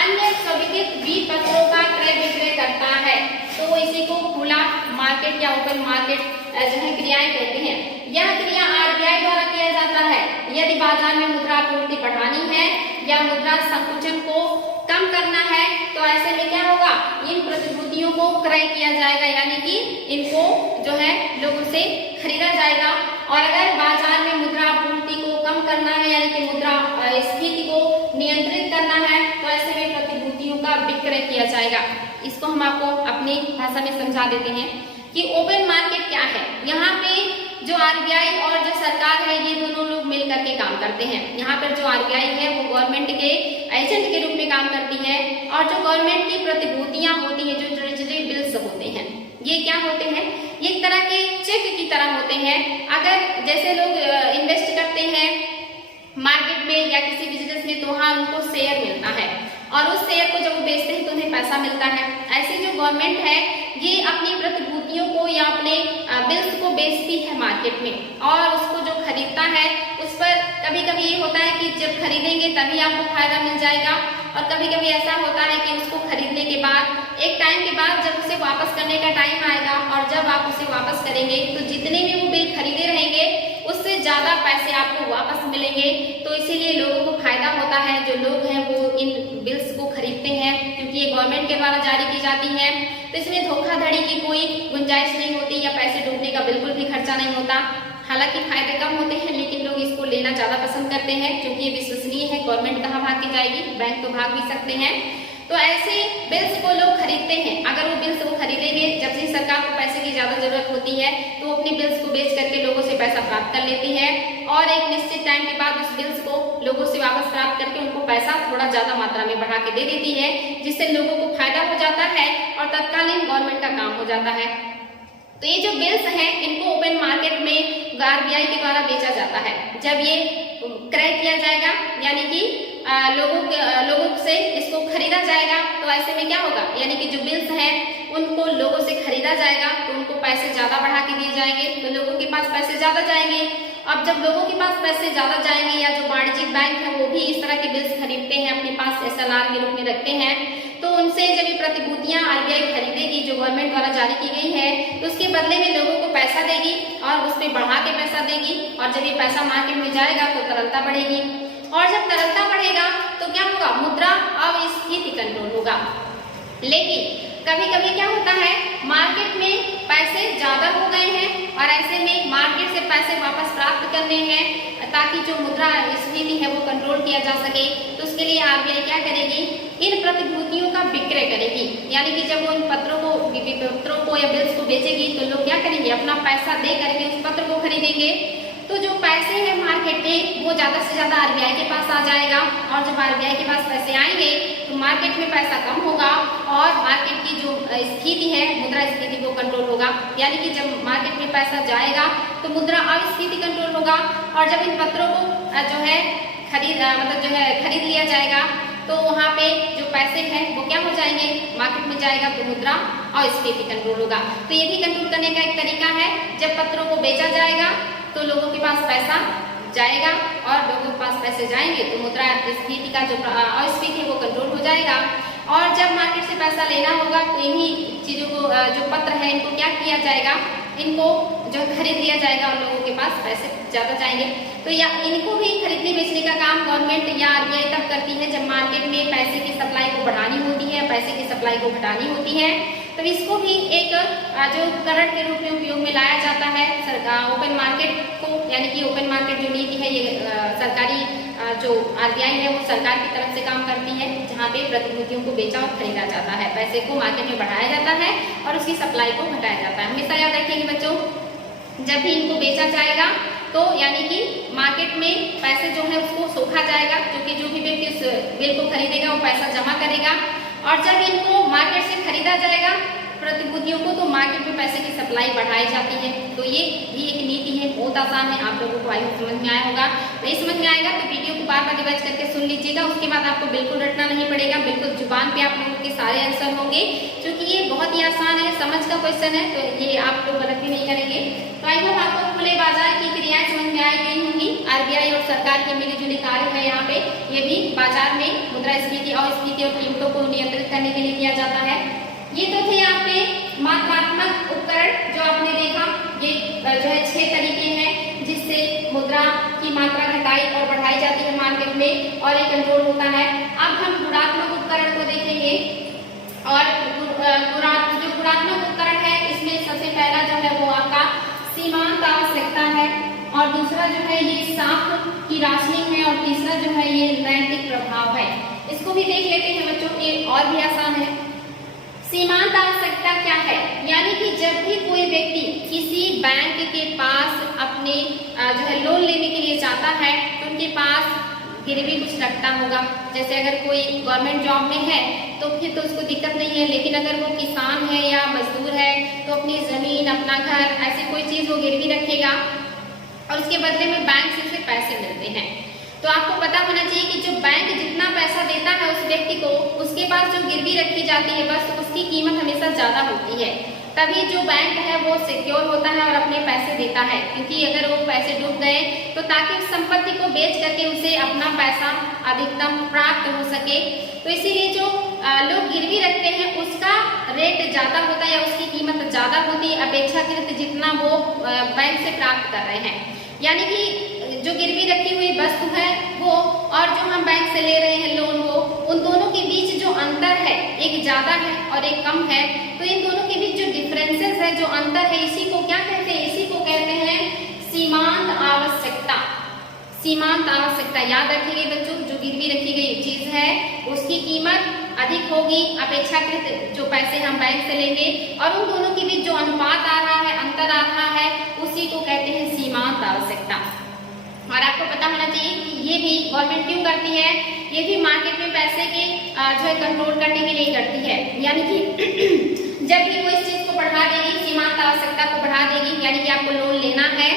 अन्य स्वीकृत विपत्रों का क्रय विक्रय करता है तो इसी को खुला मार्केट या ओपन मार्केट जो है क्रियाएं कहते हैं। यह क्रिया RBI द्वारा किया जाता है यदि बाजार में मुद्रा आपूर्ति बढ़ानी है या मुद्रा संकुचन को कम करना है तो ऐसे में क्या होगा, इन प्रतिभूतियों को क्रय किया जाएगा यानी कि इनको जो है लोगों से खरीदा जाएगा। और अगर बाजार में मुद्रा आपूर्ति को कम करना है यानी कि मुद्रा स्फीति को नियंत्रित करना है तो ऐसे में प्रतिभूतियों का विक्रय किया जाएगा। इसको हम आपको अपनी भाषा में समझा देते हैं कि ओपन मार्केट क्या है। यहाँ पे जो RBI और जो सरकार है ये दोनों लोग मिल करके काम करते हैं। यहाँ पर जो RBI है वो गवर्नमेंट के एजेंट के रूप में काम करती है और जो गवर्नमेंट की प्रतिभूतियां होती हैं, जो ट्रेजरी बिल्स होते हैं, ये क्या होते हैं, ये एक तरह के चेक की तरह होते हैं। अगर जैसे लोग इन्वेस्ट करते हैं मार्केट में या किसी बिजनेस में तो वहाँ उनको शेयर मिलता है और उस शेयर को जब वो बेचते हैं तो उन्हें पैसा मिलता है। ऐसे जो गवर्नमेंट है ये अपनी प्रतिभूतियों को या अपने बिल्स को बेचती है मार्केट में और उसको जो खरीदता है उस पर कभी कभी ये होता है कि जब खरीदेंगे तभी आपको फायदा मिल जाएगा और कभी कभी ऐसा होता है कि उसको खरीदने के बाद एक टाइम के बाद जब उसे वापस करने का टाइम आएगा और जब आप उसे वापस करेंगे तो जितने भी वो बिल खरीदे रहेंगे उससे ज्यादा पैसे आपको वापस मिलेंगे। तो इसीलिए लोगों को फायदा होता है, जो लोग हैं वो इन बिल्स को खरीदते हैं क्योंकि ये गवर्नमेंट के द्वारा जारी की जाती है। तो इसमें धोखाधड़ी की कोई गुंजाइश नहीं होती या पैसे डूबने का बिल्कुल भी खर्चा नहीं होता। हालांकि फायदे कम होते हैं लेकिन लोग इसको लेना ज्यादा पसंद करते हैं क्योंकि ये विश्वसनीय है। गवर्नमेंट कहाँ भाग के जाएगी, बैंक तो भाग भी सकते हैं। तो ऐसे बिल्स को लोग खरीदते हैं। अगर वो बिल्स वो खरीदेंगे, जब से सरकार को पैसे की ज्यादा जरूरत होती है तो वो अपने बिल्स को बेच करके लोगों से पैसा प्राप्त कर लेती है और एक निश्चित टाइम के बाद उस बिल्स को लोगों से वापस प्राप्त करके उनको पैसा थोड़ा ज्यादा मात्रा में बढ़ा के दे देती है, जिससे लोगों को फायदा हो जाता है और तत्कालीन गवर्नमेंट का काम हो जाता है। तो ये जो बिल्स हैं इनको ओपन मार्केट में RBI के द्वारा बेचा जाता है। जब ये क्रय किया जाएगा यानी कि लोगों से इसको खरीदा जाएगा तो ऐसे में क्या होगा, यानी कि जो बिल्स हैं उनको लोगों से खरीदा जाएगा तो उनको पैसे ज्यादा बढ़ा के दिए जाएंगे तो लोगों के पास पैसे ज्यादा जाएंगे। अब जब लोगों के पास पैसे ज्यादा जाएंगे या जो वाणिज्यिक बैंक है वो भी इस तरह के बिल्स खरीदते हैं, अपने पास SLR के रूप में रखते हैं, तो उनसे जब ये प्रतिभूतियां RBI खरीदेगी जो गवर्नमेंट द्वारा जारी की गई है तो उसके बदले में लोगों को पैसा देगी और उस पर बढ़ा के पैसा देगी और जब ये पैसा मार्केट में जाएगा तो तरलता बढ़ेगी और जब तरलता बढ़ेगा तो क्या होगा, मुद्रा अस्फीति कंट्रोल होगा। लेकिन कभी कभी क्या होता है, मार्केट में पैसे ज्यादा हो गए हैं और ऐसे में मार्केट से पैसे वापस प्राप्त करने हैं ताकि जो मुद्रा स्फीति है वो कंट्रोल किया जा सके। तो उसके लिए आरबीआई क्या करेगी, इन प्रतिभूतियों का विक्रय करेगी, यानी कि जब वो इन पत्रों को या बिल्स को बेचेगी तो लोग क्या करेंगे, अपना पैसा दे करके उस पत्र को खरीदेंगे। तो जो पैसे हैं मार्केट में वो ज्यादा से ज्यादा आरबीआई के पास आ जाएगा और जब आरबीआई के पास पैसे आएंगे तो मार्केट में पैसा कम होगा और मार्केट की जो स्थिति है, मुद्रा स्फीति वो कंट्रोल होगा। यानी कि जब मार्केट में पैसा जाएगा तो मुद्रा अस्फीति कंट्रोल होगा और जब इन पत्रों को जो है खरीद लिया जाएगा तो वहाँ पे जो पैसे हैं वो क्या हो जाएंगे, मार्केट में जाएगा तो मुद्रा अस्फीति कंट्रोल होगा। तो ये भी कंट्रोल करने का एक तरीका है, जब पत्रों को बेचा जाएगा तो लोगों के पास पैसा जाएगा और लोगों के पास पैसे जाएंगे तो मुद्रा स्फीति का जो अस्फीति है वो कंट्रोल हो जाएगा। और जब मार्केट से पैसा लेना होगा तो इन्हीं चीजों को जो पत्र है इनको क्या किया जाएगा, इनको जो खरीद लिया जाएगा और लोगों के पास पैसे ज्यादा जाएंगे। तो या इनको भी खरीदने बेचने का काम गवर्नमेंट या आरबीआई तब करती है जब मार्केट में पैसे की सप्लाई को बढ़ानी होती है, पैसे की सप्लाई को घटानी होती है। तो इसको भी एक जो उपकरण के रूप में उपयोग में लाया जाता है ओपन मार्केट को, यानी कि ओपन मार्केट जो नीति है ये सरकारी जो आरबीआई है वो सरकार की तरफ से काम करती है, जहाँ पे प्रतिभूतियों को बेचा और खरीदा जाता है, पैसे को मार्केट में बढ़ाया जाता है और उसकी सप्लाई को घटाया जाता है। हमेशा याद रखेंगे बच्चों, जब भी इनको बेचा जाएगा तो यानी कि मार्केट में पैसे जो है उसको सोखा जाएगा, क्योंकि जो भी व्यक्ति उस बिल को खरीदेगा वो पैसा जमा करेगा और जब इनको मार्केट से खरीदा जाएगा प्रतिभूतियों को तो मार्केट में पैसे की सप्लाई बढ़ाई जाती है। तो ये भी एक नीति है, बहुत आसान है, आप लोगों को आई समझ में आया होगा। नहीं समझ में आएगा तो वीडियो को बार बार रिवाइज करके सुन लीजिएगा, उसके बाद आपको बिल्कुल रटना नहीं पड़ेगा, बिल्कुल जुबान पे आप लोगों के सारे आंसर होंगे, क्योंकि ये बहुत ही आसान है, समझ का क्वेश्चन है, तो ये आप लोग गलत भी नहीं करेंगे। तो आई होप आपको खुले बाजार की क्रियाएं समझ में आई गई होंगी। आरबीआई और सरकार के मिलीजुली कार्य है यहाँ पे, ये भी बाजार में मुद्रास्फीति, अस्फीति और कीमतों को नियंत्रित करने के लिए किया जाता है। ये तो थे आपके मात्रात्मक उपकरण जो आपने देखा, ये जो है 6 तरीके हैं जिससे मुद्रा की मात्रा घटाई और बढ़ाई जाती है मार्केट में और ये कंट्रोल होता है। अब हम गुणात्मक उपकरण को देखेंगे और जो गुणात्मक उपकरण है इसमें सबसे पहला जो है वो आपका सीमांत आवश्यकता है और दूसरा जो है ये साख की राशनिंग है और तीसरा जो है ये नैतिक प्रभाव है। इसको भी देख लेते हैं बच्चों, ये और भी आसान है। सीमांत आवश्यकता क्या है, यानी कि जब भी कोई व्यक्ति किसी बैंक के पास अपने जो है लोन लेने के लिए जाता है तो उनके पास गिरवी कुछ रखता होगा। जैसे अगर कोई गवर्नमेंट जॉब में है तो फिर तो उसको दिक्कत नहीं है, लेकिन अगर वो किसान है या मजदूर है तो अपनी जमीन, अपना घर, ऐसी कोई चीज वो गिरवी रखेगा और उसके बदले में बैंक से उसे पैसे मिलते हैं। तो आपको पता होना चाहिए कि जो बैंक जितना पैसा देता है उस व्यक्ति को, उसके पास जो गिरवी रखी जाती है बस उसकी कीमत हमेशा ज्यादा होती है, तभी जो बैंक है वो सिक्योर होता है और अपने पैसे देता है, क्योंकि अगर वो पैसे डूब गए तो ताकि उस संपत्ति को बेच करके उसे अपना पैसा अधिकतम प्राप्त हो सके। तो इसीलिए जो लोग गिरवी रखते हैं उसका रेट ज्यादा होता है या उसकी कीमत ज्यादा होती है अपेक्षाकृत जितना वो बैंक से प्राप्त कर रहे हैं। यानी कि जो गिरवी रखी हुई वस्तु है वो और जो हम बैंक से ले रहे हैं लोन वो, उन दोनों के बीच जो अंतर है, एक ज्यादा है और एक कम है, तो इन दोनों के बीच जो डिफरेंसेस है, जो अंतर है, इसी को क्या कहते हैं, इसी को कहते हैं सीमांत आवश्यकता। सीमांत आवश्यकता याद रखिए बच्चों, जो गिरवी रखी गई चीज है उसकी कीमत अधिक होगी अपेक्षाकृत जो पैसे हम बैंक से लेंगे, और उन दोनों के बीच जो अनुपात आ रहा है, अंतर आ रहा है, उसी को कहते हैं सीमांत आवश्यकता। और आपको पता होना चाहिए कि ये भी गवर्नमेंट क्यों करती है, ये भी मार्केट में पैसे के जो है कंट्रोल करने के लिए करती है। यानी कि जब भी वो इस चीज को बढ़ा देगी, सीमांत आवश्यकता को बढ़ा देगी, यानी कि आपको लोन लेना है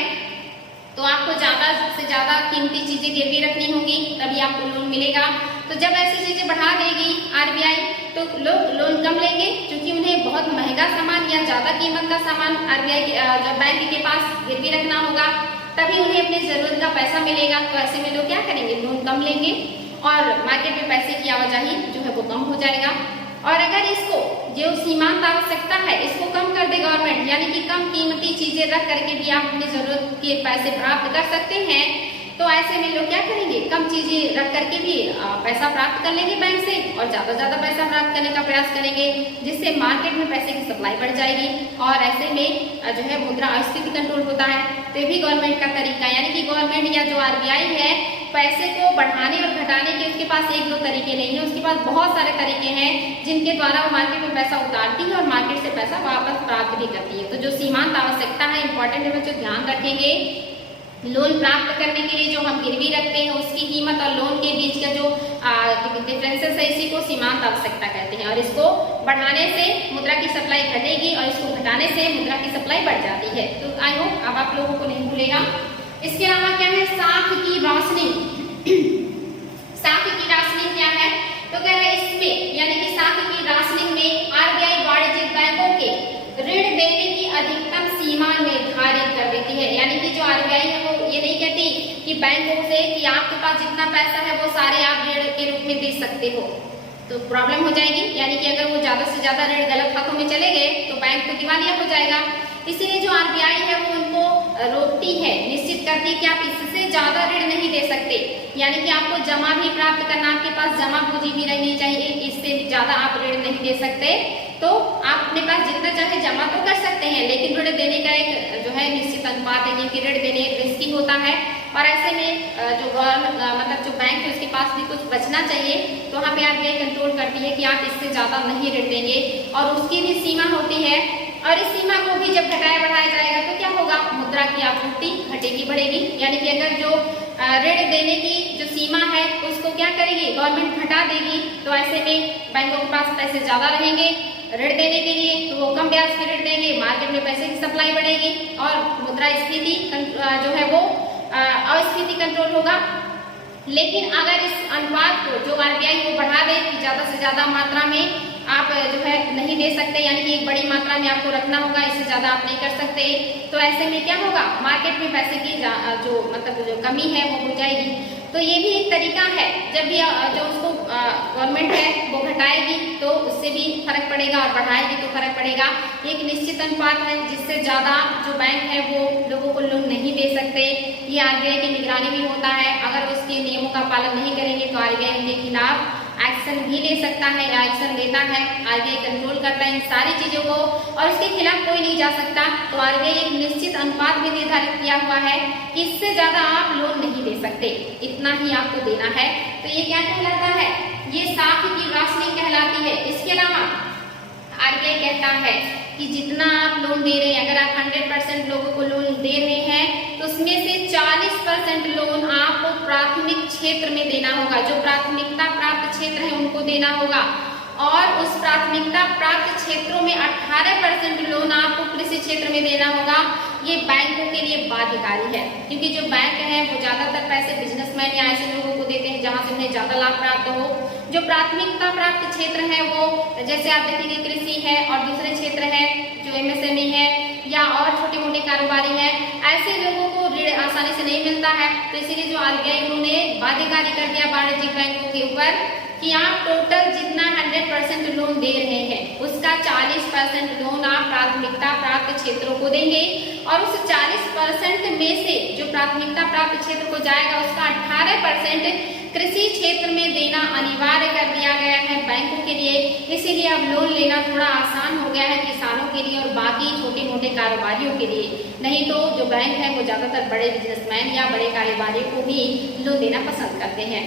तो आपको ज्यादा से ज्यादा कीमती चीजें गिरवी रखनी होगी तभी आपको लोन मिलेगा। तो जब ऐसी चीजें बढ़ा देगी आरबीआई तो लोग लोन कम लेंगे, क्योंकि उन्हें बहुत महंगा सामान या ज्यादा कीमत का सामान आरबीआई जो बैंक के पास गिरवी रखना होगा, तभी उन्हें अपनी जरूरत का पैसा मिलेगा। तो ऐसे में लोग क्या करेंगे, लोन कम लेंगे और मार्केट में पैसे की आवाजाही जो है वो कम हो जाएगा। और अगर इसको जो सीमांत आवश्यकता है इसको कम कर दे गवर्नमेंट, यानी कि कम कीमती चीजें रख करके भी आप अपनी जरूरत के पैसे प्राप्त कर सकते हैं, तो ऐसे में लोग क्या करेंगे, कम चीजें रख करके भी पैसा प्राप्त कर लेंगे बैंक से और ज्यादा पैसा प्राप्त करने का प्रयास करेंगे, जिससे मार्केट में पैसे की सप्लाई बढ़ जाएगी और ऐसे में जो है मुद्रा अस्फीति कंट्रोल होता है। तो ये भी गवर्नमेंट का तरीका, यानी कि गवर्नमेंट या जो आरबीआई है पैसे को बढ़ाने और घटाने के उसके पास एक दो तरीके नहीं है, उसके पास बहुत सारे तरीके हैं जिनके द्वारा वो मार्केट में पैसा उतारती है और मार्केट से पैसा वापस प्राप्त भी करती है। तो जो सीमांत आवश्यकता है इंपॉर्टेंट है, बच्चों ध्यान रखेंगे। लोन प्राप्त करने के लिए जो हम गिरवी रखते हैं उसकी कीमत और लोन के बीच का जो डिफरेंसेस है इसी को सीमांत आवश्यकता कहते हैं। और इसको बढ़ाने से मुद्रा की सप्लाई घटेगी और इसको घटाने से मुद्रा की सप्लाई बढ़ जाती है। तो आई होप अब आप लोगों को नहीं भूलेगा। इसके अलावा क्या है, साख की राशनिंग। साख की राशनिंग क्या है, तो कह रहे हैं इसमें यानी कि साख की राशनिंग में आरबीआई वाणिज्यिक बैंकों के ऋण देने की अधिकतम सीमा निर्धारित कर देती है। यानी कि जो आरबीआई है वो ये नहीं कहती कि बैंकों से कि आपके पास जितना पैसा है वो सारे आप ऋण के रूप में दे सकते हो, तो प्रॉब्लम हो जाएगी। यानी कि अगर वो ज्यादा से ज्यादा ऋण गलत हाथों में चले गए तो बैंक तो दिवालिया हो जाएगा। इसीलिए जो आरबीआई है वो उनको रोकती है, निश्चित करती है कि आप इससे ज्यादा ऋण नहीं दे सकते। यानी कि आपको जमा भी प्राप्त करना, आपके पास जमा पूंजी भी रहनी चाहिए, इससे ज्यादा आप ऋण नहीं दे सकते। तो आप अपने पास जितना चाहे जमा तो कर सकते हैं, लेकिन ऋण देने का एक जो है निश्चित अनुपात है, क्योंकि ऋण देने रिस्की होता है और ऐसे में जो मतलब जो बैंक है उसके पास भी कुछ बचना चाहिए। तो वहाँ पे आरबीआई कंट्रोल करती है कि आप इससे ज्यादा नहीं ऋण देंगे और उसकी भी सीमा होती है। और इस सीमा को भी जब घटाया बढ़ाया जाएगा तो क्या होगा, मुद्रा की आपूर्ति घटेगी बढ़ेगी। यानी कि अगर जो ऋण देने की जो सीमा है उसको क्या करेगी, गवर्नमेंट घटा देगी, तो ऐसे में बैंकों के पास पैसे ज्यादा रहेंगे ऋण देने के लिए, तो वो कम ब्याज पे ऋण देंगे, मार्केट में पैसे की सप्लाई बढ़ेगी और मुद्रा स्फीति जो है वो अस्फीति कंट्रोल होगा। लेकिन अगर इस अनुपात को जो आरबीआई को बढ़ा दे कि ज्यादा से ज्यादा मात्रा में आप जो है नहीं दे सकते, यानी कि एक बड़ी मात्रा में आपको रखना होगा, इससे ज्यादा आप नहीं कर सकते, तो ऐसे में क्या होगा, मार्केट में पैसे की जो मतलब जो कमी है वो हो जाएगी। तो ये भी एक तरीका है, जब भी जो उसको गवर्नमेंट है वो घटाएगी तो उससे भी फर्क पड़ेगा और बढ़ाएगी तो फर्क पड़ेगा। एक निश्चित अनुपात है जिससे ज्यादा जो बैंक है वो लोगों को लोन नहीं दे सकते। ये आरबीआई की निगरानी भी होता है, अगर उसके नियमों का पालन नहीं करेंगे तो आरबीआई उनके खिलाफ एक्शन भी ले सकता है या एक्शन लेता है। आरबीआई कंट्रोल करता है इन सारी चीजों को और उसके खिलाफ कोई नहीं जा सकता। तो आरबीआई एक निश्चित अनुपात भी निर्धारित किया हुआ है कि इससे ज्यादा आप लोन नहीं दे सकते, इतना ही आपको देना है। तो ये क्या कहलाता है, ये साख की राशनिंग कहलाती है। इसके अलावा आरबीआई कहता है कि जितना आप लोन दे रहे हैं, अगर आप 100% लोगों को लोन दे रहे हैं तो उसमें से 40% लोन आपको प्राथमिक क्षेत्र में देना होगा, जो प्राथमिकता प्राप्त क्षेत्र है उनको देना होगा। और उस प्राथमिकता प्राप्त क्षेत्रों में 18% लोन आपको कृषि क्षेत्र में देना होगा। ये बैंकों के लिए बाध्यकारी है, क्योंकि जो बैंक है वो ज्यादातर पैसे बिजनेसमैन या ऐसे लोगों को देते हैं जहां से उन्हें ज्यादा लाभ प्राप्त हो। जो प्राथमिकता प्राप्त क्षेत्र है वो जैसे आप देखेंगे कृषि है और दूसरे क्षेत्र है जो एमएसएमई है या और छोटे मोटे कारोबारी है, ऐसे लोगों को ऋण आसानी से नहीं मिलता है। तो इसीलिए जो आरबीआई उन्होंने बाध्यकारी कर दिया वाणिज्यिक बैंकों के ऊपर कि आप टोटल जितना 100% लोन दे रहे हैं उसका 40% लोन आप प्राथमिकता प्राप्त क्षेत्रों को देंगे और उस 40% में से जो प्राथमिकता प्राप्त क्षेत्र को जाएगा उसका 18% कृषि क्षेत्र में देना अनिवार्य कर दिया गया है बैंकों के लिए। इसीलिए अब लोन लेना थोड़ा आसान हो गया है किसानों के लिए और बाकी छोटे मोटे कारोबारियों के लिए। नहीं तो जो बैंक है वो ज्यादातर बड़े बिजनेसमैन या बड़े कारोबारियों को भी लोन देना पसंद करते हैं।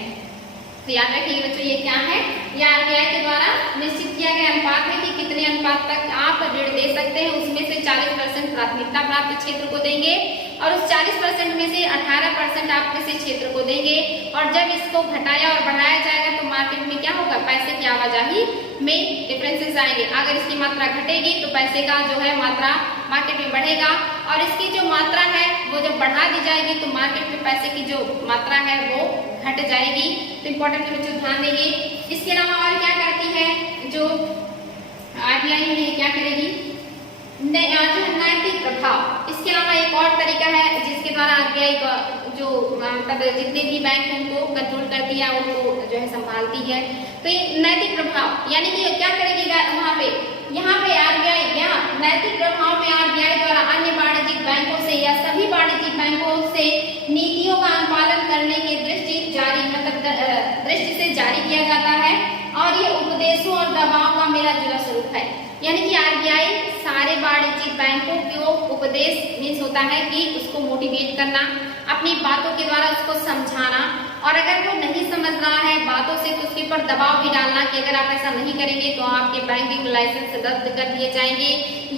तो याद रखिए बच्चों, ये क्या है, ये आरबीआई के द्वारा निश्चित किया गया अनुपात है कि कितने अनुपात तक आप ऋण दे सकते हैं। उसमें से 40% प्राथमिकता प्राप्त क्षेत्र को देंगे और उस 40% में से 18% आप कृषि क्षेत्र को देंगे। और जब इसको घटाया और बढ़ाया जाएगा तो मार्केट में क्या होगा, पैसे की आवाजाही में डिफरेंसेस आएंगे। अगर इसकी मात्रा घटेगी तो पैसे का जो है मात्रा मार्केट में बढ़ेगा और इसकी जो मात्रा है वो जब बढ़ा दी जाएगी तो मार्केट में पैसे की जो मात्रा है वो घट जाएगी। तो इम्पोर्टेंट बच्चों ध्यान देंगे। इसके अलावा और क्या करती है जो आरबीआई है, क्या करेगी, नैतिक प्रभाव। इसके अलावा एक और तरीका है जिसके द्वारा आरबीआई जो मतलब जितने भी बैंक हैं उनको कंट्रोल करती है, उनको जो है संभालती है। तो ये नैतिक प्रभाव यानी कि क्या करेगी वहाँ पे, यहाँ पे आरबीआई यहाँ नैतिक प्रभाव में आरबीआई द्वारा अन्य वाणिज्यिक बैंकों से या सभी वाणिज्यिक बैंकों से नीतियों का अनुपालन है। यानी कि आरबीआई सारे वाणिज्यिक बैंकों को उपदेश मीन्स होता है कि उसको मोटिवेट करना, अपनी बातों के द्वारा उसको समझाना, और अगर वो नहीं समझ रहा है बातों से तो उसके ऊपर दबाव भी डालना कि अगर आप ऐसा नहीं करेंगे तो आपके बैंकिंग लाइसेंस रद्द कर दिए जाएंगे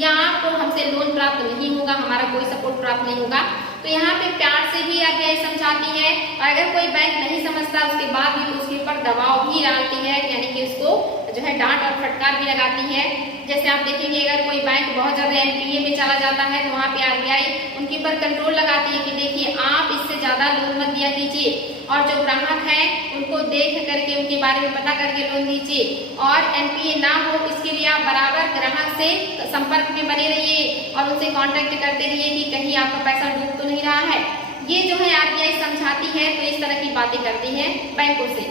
या आपको हमसे लोन प्राप्त नहीं होगा, हमारा कोई सपोर्ट प्राप्त नहीं होगा। तो यहाँ पे प्यार से भी आरबीआई समझाती है, और अगर कोई बैंक नहीं समझता उसके बाद भी उसके ऊपर दबाव भी डालती है, यानी कि उसको जो है डांट और फटकार भी लगाती है। जैसे आप देखेंगे अगर कोई बैंक बहुत ज्यादा एनपीए में चला जाता है तो वहाँ पे आरबीआई उनके ऊपर कंट्रोल लगाती है कि देखिए आप इससे ज्यादा लोन मत दिया कीजिए, और जो ग्राहक है उनको देख करके उनके बारे में पता करके लोन दीजिए, और एनपीए ना हो इसके लिए आप बराबर ग्राहक से संपर्क में बने रहिए और उनसे कांटेक्ट करते रहिए कि कहीं आपका पैसा डूब तो नहीं रहा है। ये जो है आरबीआई समझाती है, तो इस तरह की बातें करती है बैंकों से।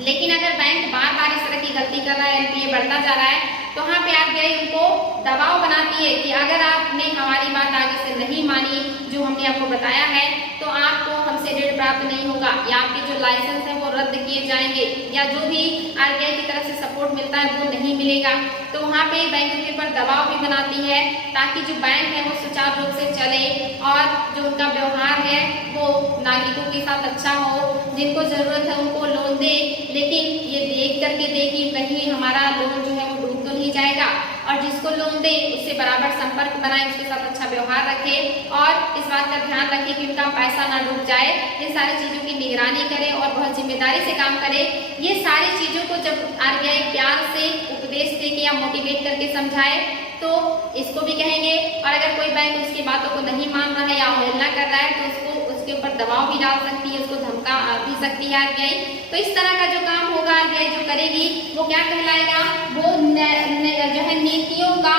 लेकिन अगर बैंक बार बार इस तरह की गलती कर रहा है, एनपीए बढ़ता जा रहा है, तो वहाँ पे आरबीआई उनको दबाव बनाती है कि अगर आपने हमारी बात आगे से नहीं मानी जो हमने आपको बताया है तो आपको हमसे ऋण प्राप्त नहीं होगा, या आपके जो लाइसेंस है वो रद्द किए जाएंगे, या जो भी आरबीआई की तरफ से सपोर्ट मिलता है वो नहीं मिलेगा। तो वहाँ पे बैंक के ऊपर दबाव भी बनाती है ताकि जो बैंक है वो सुचारू रूप से चले और जो उनका व्यवहार है वो नागरिकों के साथ अच्छा हो, जिनको जरूरत है उनको लोन दे, लेकिन ये देख करके दे कि कहीं हमारा लोन जो है वो डूब तो नहीं जाएगा, और जिसको लोन दे उससे बराबर संपर्क बनाए, उसके साथ अच्छा व्यवहार रखे और इस बात का ध्यान रखे कि उनका पैसा ना डूब जाए। इन सारी चीजों की निगरानी करे और बहुत जिम्मेदारी से काम करे। ये सारी चीजों को जब आरबीआई प्यार से उपदेश दे के या मोटिवेट करके समझाए तो इसको भी कहेंगे, और अगर कोई बैंक उसकी बातों को नहीं मान रहा है या अवहेलना कर रहा है तो उसको उसके ऊपर दबाव भी डाल सकती है, उसको धमका भी सकती है आरबीआई। तो इस तरह का जो काम होगा आरबीआई जो करेगी वो क्या कहलाएगा, वो जो है नीतियों का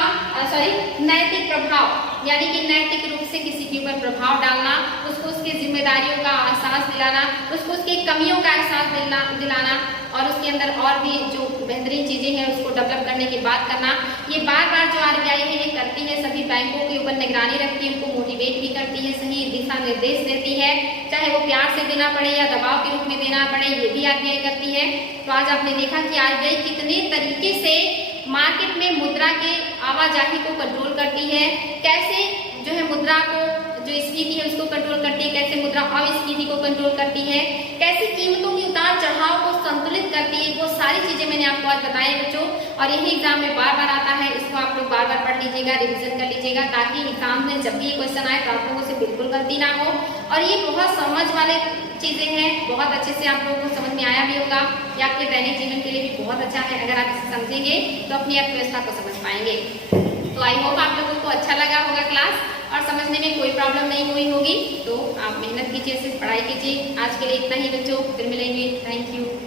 नैतिक प्रभाव, यानी कि नैतिक रूप से किसी के ऊपर प्रभाव डालना, उसको उसकी जिम्मेदारियों का एहसास दिलाना, उसको उसकी कमियों का एहसास दिलाना और उसके अंदर और भी जो बेहतरीन चीजें हैं उसको डेवलप करने की बात करना। ये बार बार जो आरबीआई है ये करती है, सभी बैंकों के ऊपर निगरानी रखती है, उनको मोटिवेट भी करती है, सही दिशा निर्देश देती है, चाहे वो प्यार से देना पड़े या दबाव के रूप में देना पड़े, ये भी आरबीआई करती है। तो आज आपने देखा कि आरबीआई कितने तरीके से मार्केट में मुद्रा के आवाजाही को कंट्रोल करती है, कैसे जो है मुद्रा को जो स्फीति है उसको कंट्रोल करती है, कैसे मुद्रा अस्फीति को कंट्रोल करती है, कैसे कीमतों की उतार चढ़ाव को संतुलित करती है, वो सारी चीजें मैंने आपको आज बताई बच्चों। और यही एग्जाम में बार बार आता है, इसको आप लोग बार बार पढ़ लीजिएगा, रिविजन कर लीजिएगा, ताकि एग्जाम में जब भी ये क्वेश्चन आए तो आप लोगों से बिल्कुल गलती ना हो। और ये बहुत समझ वाले चीजें हैं, बहुत अच्छे से आप लोगों को समझ में आया भी होगा, ये आपके दैनिक जीवन के लिए भी बहुत अच्छा है। अगर आप इसे समझेंगे तो अपनी अर्थव्यवस्था को समझ पाएंगे। तो आई होप आप लोगों को अच्छा लगा होगा क्लास और समझने में कोई प्रॉब्लम नहीं हुई होगी। तो आप मेहनत कीजिए, सिर्फ पढ़ाई कीजिए। आज के लिए इतना ही बच्चों, फिर मिलेंगे। Thank you.